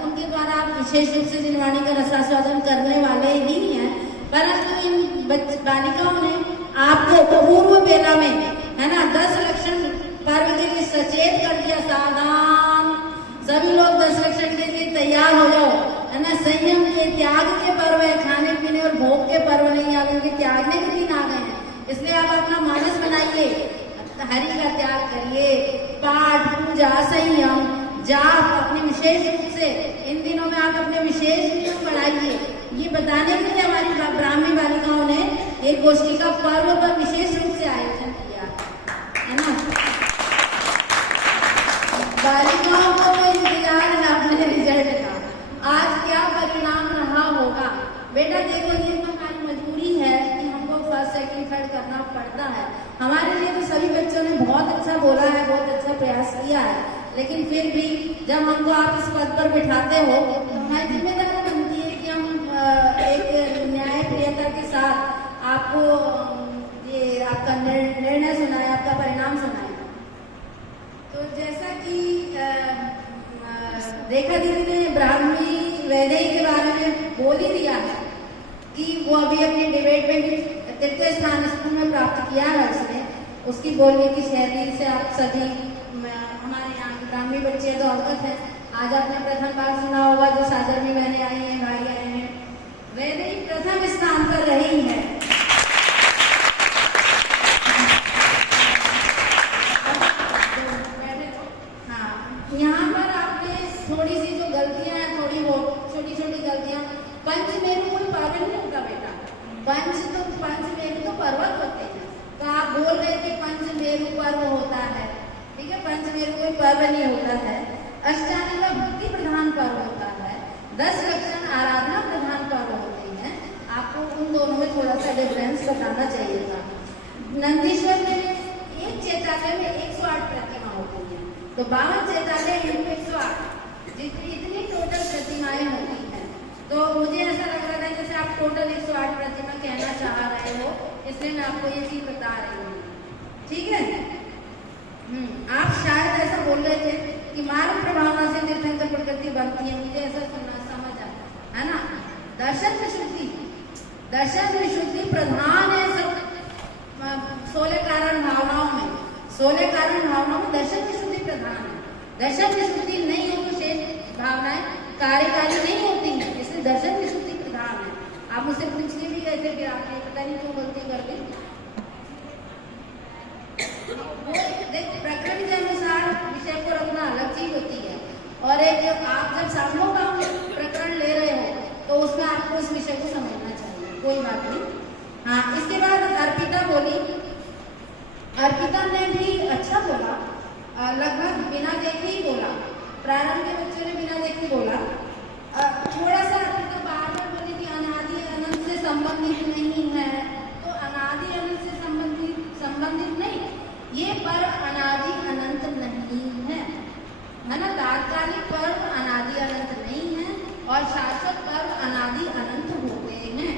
उनके द्वारा आप विशेष रूप से जिनवाणी का रसास्वादन करने वाले ही हैं। परंतु इन बालिकाओं ने आपको पूर्व बेला में, है ना, 10 लक्षण पर्व के लिए सचेत कर दिया। सावधान, सभी लोग 10 लक्षण के लिए तैयार हो जाओ, है ना। संयम के, त्याग के पर्व है, खाने पीने और भोग के पर्व नहीं, आप इनके त्यागने के दिन आ गए हैं। इसलिए आप अपना मानस बनाइए, हरि का त्याग करिए, पाठ पूजा संयम जाप अपने विशेष रूप से इन दिनों में आप अपने विशेष नियम बढ़ाइए। ये बताने के लिए हमारी ब्राह्मी बालिकाओं ने एक गोष्ठी का पर्व पर विशेष रूप से आयोजन किया, है ना। बालिकाओं को तो इंतजार है अपने रिजल्ट का, आज क्या परिणाम रहा होगा। बेटा देखो ये तो हमारी मजबूरी है कि हमको फर्स्ट सेकंड थर्ड करना पड़ता है। हमारे लिए तो सभी बच्चों ने बहुत अच्छा बोला है, बहुत अच्छा प्रयास किया है, लेकिन फिर भी जब हमको आप इस पद पर बिठाते हो तो हमारी जिम्मेदारी बनती है कि हम एक न्याय प्रियता के साथ आपको ये आपका निर्णय सुनाए, आपका परिणाम सुनाए। तो जैसा कि रेखा दीदी ने ब्राह्मी वैदेही के बारे में बोल ही दिया है कि वो अभी अपनी डिबेट में भी तृतीय स्थान स्कूल में प्राप्त किया है उसने। उसकी बोलने की शैली से आप सभी हमारे यहाँ के ब्राह्मी बच्चे तो अवगत है। आज आपने प्रथम बार सुना होगा जो सादर में बहने आई हैं, भाई आए हैं, वैदेही प्रथम स्थान पर रही है। यहाँ पर आपने थोड़ी सी जो गलतियां हैं, थोड़ी वो छोटी छोटी गलतियां, पंचमेरु कोई पर्वत नहीं होता बेटा, पंचमेरु तो पर्वत होते हैं। तो आप बोल रहे थे पंचमेरु पर्व होता है, ठीक है, पंचमेरु कोई पर्व नहीं होता है। अष्टांगिका भक्ति प्रधान पर्व होता है, 10 लक्षण आराधना प्रधान पर्व होते हैं। आपको उन दोनों में थोड़ा सा डिफरेंस बताना चाहिए था। नंदीश्वर में एक चैतालय में 108 प्रतिमा होती है, तो 52 चैतालय × 108 इतनी टोटल प्रतिमाएं होती हैं। तो मुझे ऐसा लग रहा था जैसे आप टोटल 108 प्रतिमा कहना चाह रहे हो, इसलिए मैं आपको ये चीज बता रही हूँ, ठीक है। आप शायद ऐसा बोल रहे थे कि मार्ग प्रभावना से तीर्थंकर प्रकृति बनती है, मुझे ऐसा समझ आया। है ना। दर्शन विशुद्धि प्रधान है सब 16 कारण भावनाओं में। 16 कारण भावनाओं में दर्शन विशुद्धि प्रधान है। दर्शन विशुद्धि नहीं हो तो शेष भावनाएं कार्यकारी नहीं होती हैं, इसलिए दर्शन विशुद्धि प्रधान है। आप मुझसे पूछिए भी कैसे फिर आपने पता नहीं क्यों गलती कर दी। प्रकृति के अनुसार विषय को रखना अलग चीज होती है, और एक आप जब सामने का प्रकरण ले रहे हो तो उसमें आपको उस विषय को समझना चाहिए, कोई बात नहीं। हाँ, इसके बाद अर्पिता बोली। अर्पिता ने भी अच्छा बोला, लगभग बिना देखे ही बोला। प्रारंभ के बच्चों ने बिना देखे बोला। थोड़ा सा अर्पिता बार बार बोली कि अनादि अनंत से संबंधित नहीं है, तो अनादि अनंत से संबंधित नहीं, ये पर्व अनादि अनंत नहीं है ना। तात्कालिक पर्व अनादि अनंत नहीं है और शाश्वत पर्व अनादि अनंत होते हैं।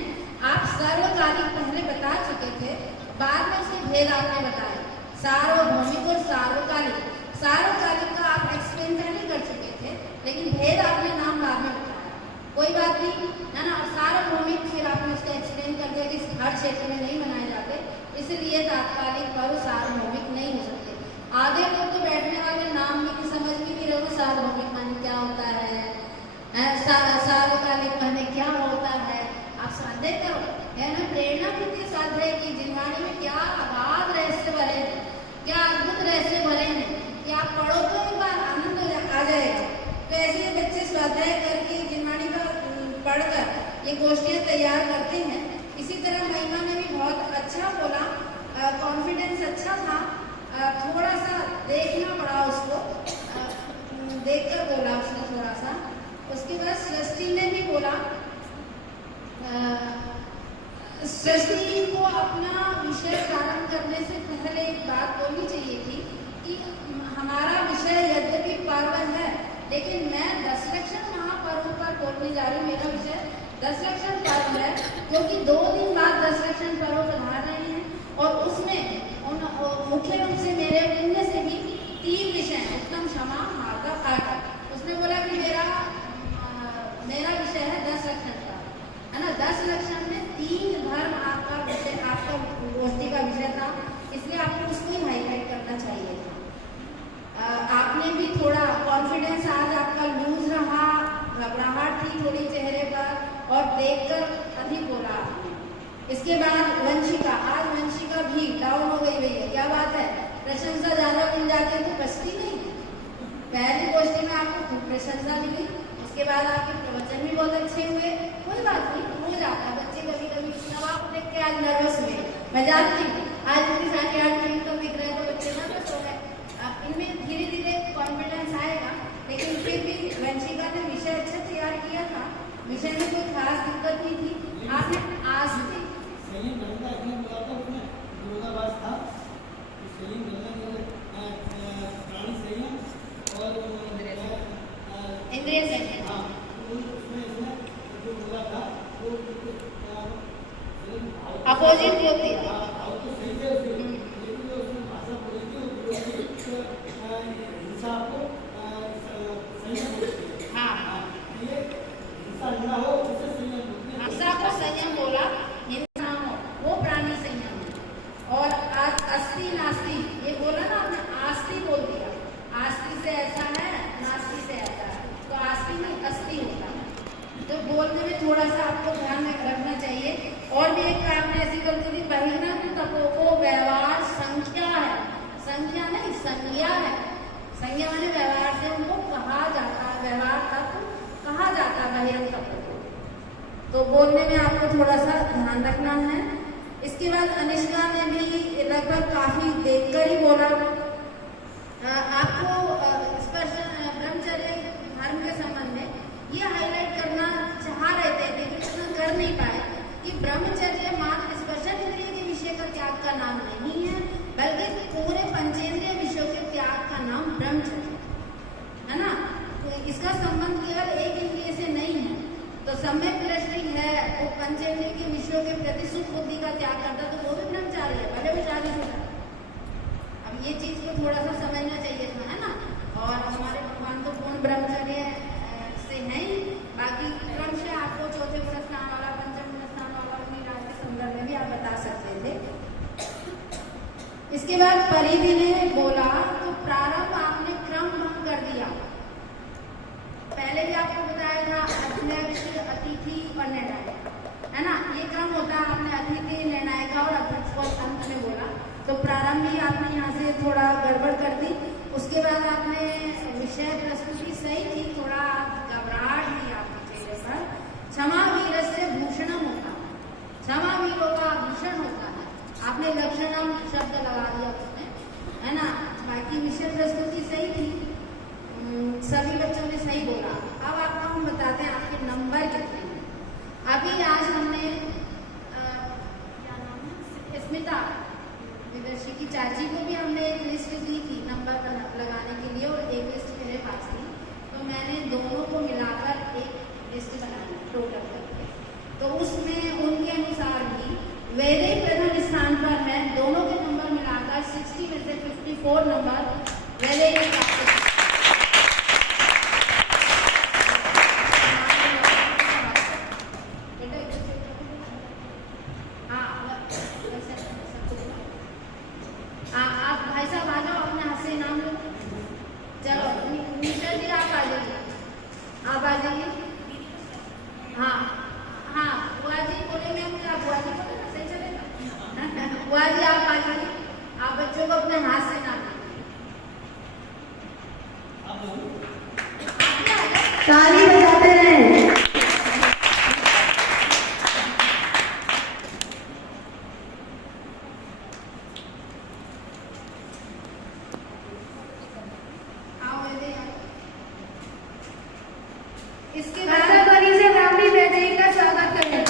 आप सर्वकालिक पहले बता चुके थे, बाद में उसके भेद आपने बताए, सार्वभौमिक और सार्वकालिक। सार्वकालिक का आप एक्सप्लेन पहले कर चुके थे, लेकिन भेद आपने नाम बाद में बताया, कोई बात नहीं, है ना। और सार्वभौमिक फिर आपने उसका एक्सप्लेन कर दिया कि हर क्षेत्र में नहीं मनाए जाते, इसलिए तात्कालिक पर्व सार्वभौमिक नहीं हो सकते। आधे लोग तो बैठने वाले नाम में समझ में भी रहो सार्वभौमिक माने क्या होता है, सार्वकालिक माने क्या होता है। आप स्वाध्याय करो, है ना। प्रेरणा मिलती है स्वाध्याय की। जिनवाणी में क्या अगाध रहस्य भरे, क्या अद्भुत रहस्य भरे हैं कि आप पढ़ो तो एक बार आनंद आ जाएगा। तो ऐसे ही बच्चे स्वाध्याय करके जिनवाणी का पढ़कर ये गोष्ठियाँ तैयार करते हैं। इसी तरह महिमा ने भी बहुत अच्छा बोला, कॉन्फिडेंस अच्छा था। थोड़ा सा देखना पड़ा उसको, देखकर बोला उसने थोड़ा सा। उसके बाद सृष्टि ने भी बोला। सृष्टि को अपना विषय प्रारंभ करने से पहले एक बात बोलनी चाहिए थी कि हमारा विषय यद्यपि पर्व है, लेकिन मैं 10 लक्षण महापर्व पर बोलने जा रही हूँ। मेरा विषय 10 लक्षण पर्व है, क्योंकि 2 दिन बाद 10 लक्षण पर्व बना रहे हैं, और उसमें मुख्य रूप से मेरे इनमें से भी 3 विषय, उत्तम, क्षमा, मार्ग, आर्ट। उसने बोला कि मेरा विषय है 10 लक्षण का, है ना। 10 लक्षण में 3 धर्म आपका विषय, आपका गोष्ठी का विषय था, इसलिए आपको उसको ही हाईलाइट करना चाहिए था। आपने भी थोड़ा कॉन्फिडेंस आज आपका लूज रहा, घबराहट थी थोड़ी चेहरे पर, और देखकर अधिक बोला आपने। इसके बाद वंशिका, आज वंशिका भी डाउन हो गई भैया, क्या बात है। प्रशंसा ज्यादा मिल जाती है तो बचती नहीं है। पहली गोष्ठी में आपको खूब प्रशंसा मिली, उसके बाद आपके प्रवचन भी बहुत अच्छे हुए। कोई बात नहीं, हो जाता है। बच्चे कभी कभी आप देख के आज नर्वस हुए, मैं जानती हूँ। आज इतनी सारी आर्ट फिल्म तो दिख रहे तो बच्चे नर्वस हो गए। अब इनमें धीरे धीरे कॉन्फिडेंस आएगा, लेकिन फिर भी वंशिका ने विषय अच्छा तैयार किया था। विषय में कोई खास दिक्कत नहीं थी। आपने आज इंद्रिय संयम, अपोजिट होती है। हाँ, हिंसा को संयम बोला, हिंसा हो वो प्राणी संयम है। और अस्ति नास्ति ये बोला ना आपने, आस्ति बोल दिया। आस्ति से ऐसा है, नास्ति से ऐसा है, तो आस्ति नहीं अस्ति होता है। तो बोलने में थोड़ा सा आपको ध्यान में रखना चाहिए। और भी एक काम में ऐसी गलती थी, बहिना तपोको व्यवहार संख्या है, संख्या नहीं संज्ञा है। संज्ञा माने व्यवहार से उनको कहा जाता है, व्यवहार तक कहा जाता है बहिरंग तत्व को। तो बोलने में आपको थोड़ा सा ध्यान रखना है। इसके बाद अनिष्का ने भी लगभग काफी देखकर ही बोला। आपको स्पष्ट ब्रह्मचर्य धर्म के संबंध में ये हाईलाइट करना चाह रहे थे, लेकिन इतना कर नहीं पाए कि ब्रह्मचर्य मात्र स्पर्शन इंद्रिय के विषय का त्याग का नाम नहीं है, बल्कि पूरे पंचेंद्रिय विषयों के त्याग का नाम ब्रह्मचर्य है ना। तो इसका संबंध केवल एक इंद्रिय से नहीं है। तो सम्यक दृष्टि है, वो पंचेंद्रिय के विषयों के प्रति सुख बुद्धि का त्याग करता, तो वो भी ब्रह्मचारी है, भले वो शादी शुदा। अब ये चीज को थोड़ा सा समझना चाहिए था, है ना। और हमारे भगवान तो पूर्ण ब्रह्मचर्य से है ही, बाकी क्रम से आप इसके बाद परिधि ने बोला तो प्रारंभ आपने क्रम भंग कर दिया। पहले भी आपको बताया था अध्यक्ष, अतिथि और निर्णायक, है ना, ये क्रम होता है। आपने अतिथि, निर्णायिका और अध्यक्ष को अंत में बोला, तो प्रारंभ ही आपने यहाँ से थोड़ा गड़बड़ कर दी। उसके बाद आपने विषय प्रस्तुति सही थी, थोड़ा घबराहट भी आपके चेहरे पर। क्षमा वीरस्य भूषणम होता है, क्षमा वीरों का आभूषण होता है, आपने लक्षणम शब्द लगा दिया उसमें, है ना। बाकी विषय प्रस्तुति सही थी, सभी बच्चों ने सही बोला। अब आपको हम बताते हैं आपके नंबर कितने हैं। अभी आज हमने क्या नाम है, स्मिता विदर्शी की चाची को भी हमने एक लिस्ट दी थी नंबर लगाने के लिए, और एक लिस्ट मेरे पास थी, तो मैंने दोनों को मिलाकर एक लिस्ट बनाई टोटल करके। तो उसमें उनके अनुसार भी वैदिक प्रथम स्थान पर है, दोनों के नंबर मिलाकर 60 में से 54 नंबर वैदिक। आप भाई साहब आ जाओ, अपने हाथ से इनाम लो। चलो नीता जी आप आ जाइए, आप आ जाइए। हाँ हाँ बुआ जी बोलेंगे हम, क्या बुआ जी बोले ना, सही चलेगा। बुआ जी आप आ जाइए, आप बच्चों को अपने हाथ से इनाम ताली बजाते रहें। इसके बाद से ब्राह्मणी वैदेही का स्वागत करें।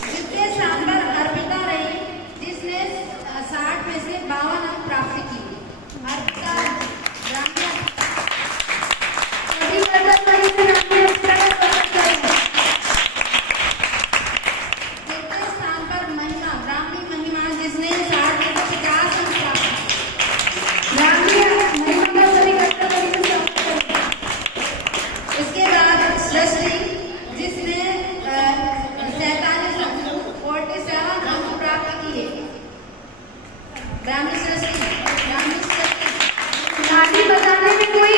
द्वितीय स्थान पर अर्पिता रही, जिसने 60 में से 52 अंक प्राप्त किए। अर्पिता तृतीय स्थान पर महिमा, ब्राह्मणी महिमा, जिसने 60 में से 50 अंक प्राप्त किए। इसके बाद सृष्टि, जिसने 47 अंक प्राप्त किए। ब्राह्मणी सृष्टि, ताली बजाने में कोई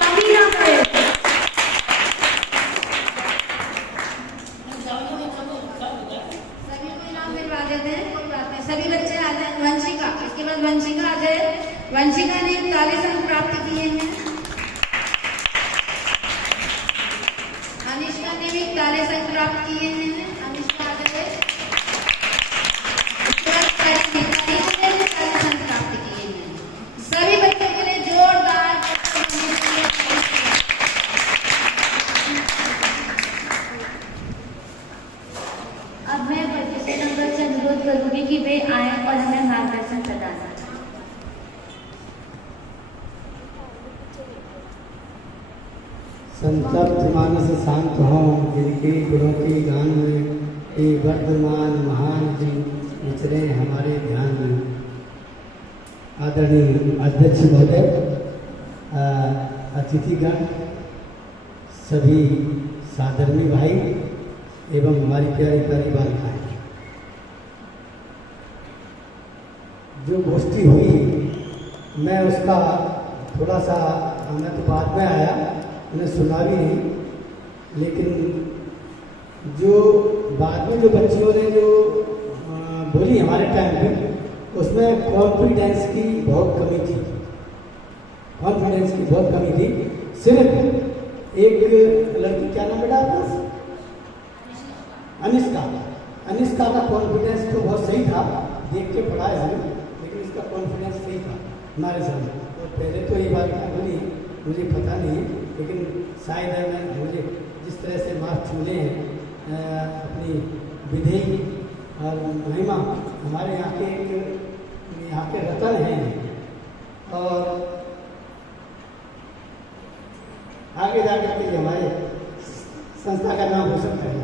कमी ना करे। सभी को इनाम मिलवा देते हैं, कोई बात नहीं, सभी बच्चे आ जाए। वंशिका, इसके बाद वंशिका आ जाए। वंशिका ने 41 अंक प्राप्त किए हैं। अनिष्का ने भी 41 अंक प्राप्त किए हैं। अनिष्का आ जाए। ने 40 अंक प्राप्त किए हैं। सभी बच्चों के लिए जोरदार। अब मैं 25 नंबर से अनुरोध करूंगी कि वे आए और हमें मार्गदर्शन प्रदान करें। संतप्त मानस शांत हों, जिनके गुणों के गान में ये वर्तमान महान दिन विचरे हमारे ध्यान में। आदरणीय अध्यक्ष महोदय, अतिथिगण, सभी साधर्मी भाई एवं हमारी प्यारी प्यारी बालिकाएं, जो गोष्ठी हुई मैं उसका थोड़ा सा, मैं तो बाद में आया, मैंने सुना भी नहीं, लेकिन जो बाद में जो बच्चियों ने जो बोली हमारे टाइम पे, उसमें कॉन्फिडेंस की बहुत कमी थी। कॉन्फिडेंस की बहुत कमी थी। सिर्फ एक लड़की, क्या नाम बेटा आपका? अनिष्का। अनिष्का का कॉन्फिडेंस तो बहुत सही था, देख के पढ़ा है हमें, लेकिन इसका कॉन्फिडेंस सही था हमारे सामने। तो पहले तो ये बात बोली, मुझे पता नहीं, लेकिन शायद मैं, मुझे जिस तरह से मार्क्स मिले हैं अपनी विधेयी और महिमा, हमारे यहाँ के रतन हैं, और आगे जाकर के हमारे संस्था का नाम हो सकता है।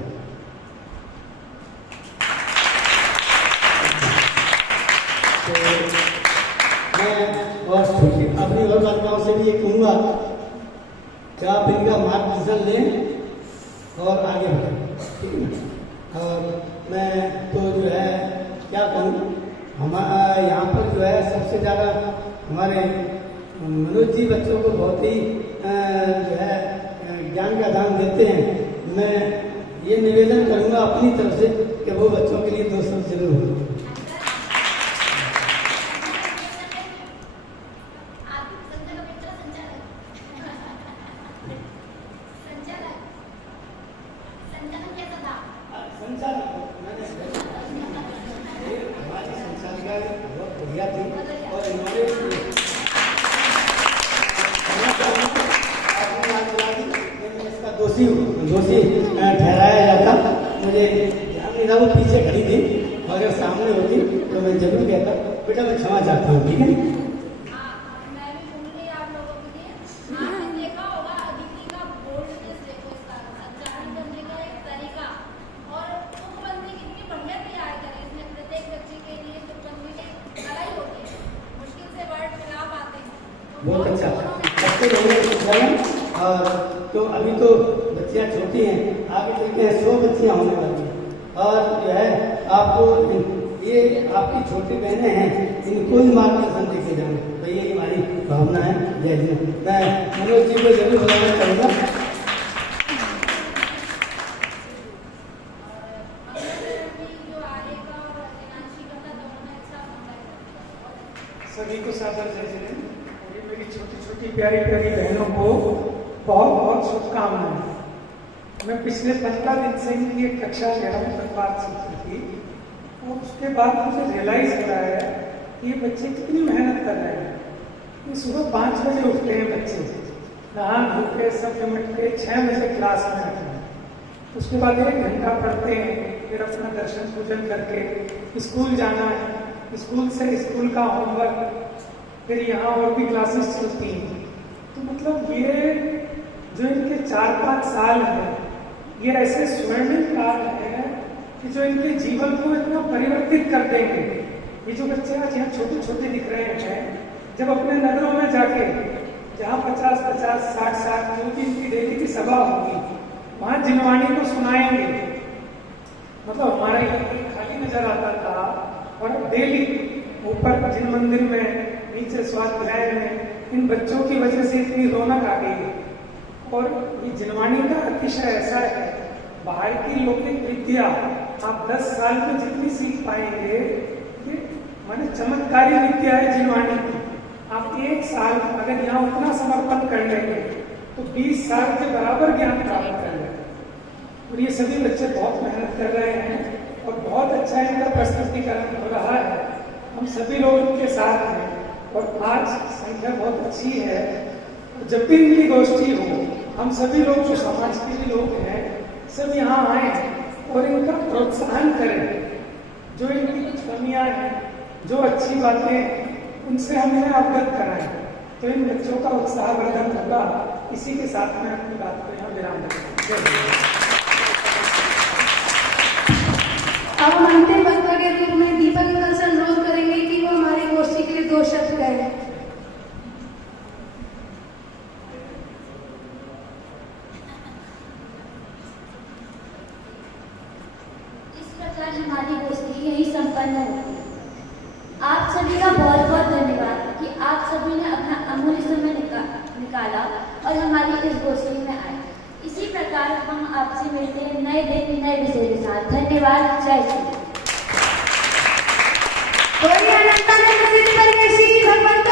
तो मैं और अपनी और बालिकाओं से भी ये कहूँगा कि आप इनका मार्गदर्शन लें और आगे बढ़ें, ठीक है ना। और मैं तो जो है क्या कहूँ, यहाँ पर जो है सबसे ज़्यादा हमारे मनोज जी बच्चों को बहुत ही जो है ज्ञान का दान देते हैं। मैं ये निवेदन करूँगा अपनी तरफ से कि वो बच्चों के लिए 2 शब्द जरूर हो। दोषी ठहराया जाता, मुझे ध्यान नहीं था, वो पीछे खड़ी थी, अगर सामने होती तो मैं जरूर कहता बेटा मैं क्षमा चाहता हूँ, ठीक है। बहुत अच्छा, और तो अभी तो बच्चियाँ छोटी हैं, आगे चल के 100 बच्चियाँ होने वाली हैं, और जो है आपको ये आपकी छोटी बहनें हैं, इनको भी मार्गदर्शन देके जाना, तो यही हमारी भावना है। जय हिंद। मैं मनोज जी को जरूर बताना चाहूँगा। सभी को सादर जय हिंद। मेरी छोटी छोटी प्यारी प्यारी बहनों को बहुत बहुत शुभकामनाएं। मैं पिछले 15 दिन से इनकी एक कक्षा 11वीं तक बात सीखी थी, और उसके बाद मुझे रियलाइज हो रहा है कि ये बच्चे कितनी मेहनत कर रहे हैं। ये सुबह 5 बजे उठते हैं बच्चे, नहा धो के सब निमट के 6 बजे क्लास में आते हैं, उसके बाद 1 घंटा पढ़ते हैं, फिर अपना दर्शन पूजन करके स्कूल जाना है, स्कूल से स्कूल का होमवर्क, फिर यहाँ और भी क्लासेस चलती हैं। तो मतलब ये जो इनके 4-5 साल हैं, ये ऐसे स्वर्णिम काल है कि जो इनके जीवन को इतना परिवर्तित कर देंगे। ये जो बच्चे आज यहाँ छोटे छोटे दिख रहे हैं, जब अपने नगरों में जाके जहाँ 50-50, 60-60 जो भी इनकी डेली की सभा होगी, वहाँ जिनवाणी को सुनाएंगे। मतलब हमारा यहाँ खाली नजर आता था, और अब डेली ऊपर जिन मंदिर में, नीचे स्वाध्याय में इन बच्चों की वजह से इतनी रौनक आ गई है। और ये जिनवाणी का अतिशय ऐसा है, बाहर की लौकिक विद्या आप 10 साल में जितनी सीख पाएंगे, ये माने चमत्कारी विद्या है जिनवाणी की। आप 1 साल अगर यहाँ उतना समर्पण कर लेंगे तो 20 साल के बराबर ज्ञान प्राप्त कर लेंगे। और ये सभी बच्चे बहुत मेहनत कर रहे हैं, और बहुत अच्छा इनका प्रस्तुतिकरण हो रहा है। हम सभी लोग इनके साथ हैं, और आज संख्या बहुत अच्छी है। जब भी इनकी गोष्ठी हो, हम सभी लोग जो समाज के भी लोग हैं, सब यहाँ आए और इनका प्रोत्साहन करें। जो इनकी कुछ कमियां हैं, जो अच्छी बातें हैं, उनसे हमने अवगत कराएं, तो इन बच्चों का उत्साहवर्धन होगा। इसी के साथ में अपनी बात को यहाँ विराम देता हूँ। अब हम अंतिम वक्ता के रूप में दीपक मित्तल से अनुरोध करेंगे कि वो हमारी गोष्ठी के लिए 2 शब्द कहें। इस प्रकार हमारी गोष्ठी यही संपन्न होती है। आप सभी का बहुत बहुत धन्यवाद कि आप सभी ने अपना अमूल्य समय निकाला और हमारी इस गोष्ठी में आए। इसी प्रकार हम आपसे मिलते हैं नए दिन नए विषय के साथ। धन्यवाद। जय श्री। भगवंत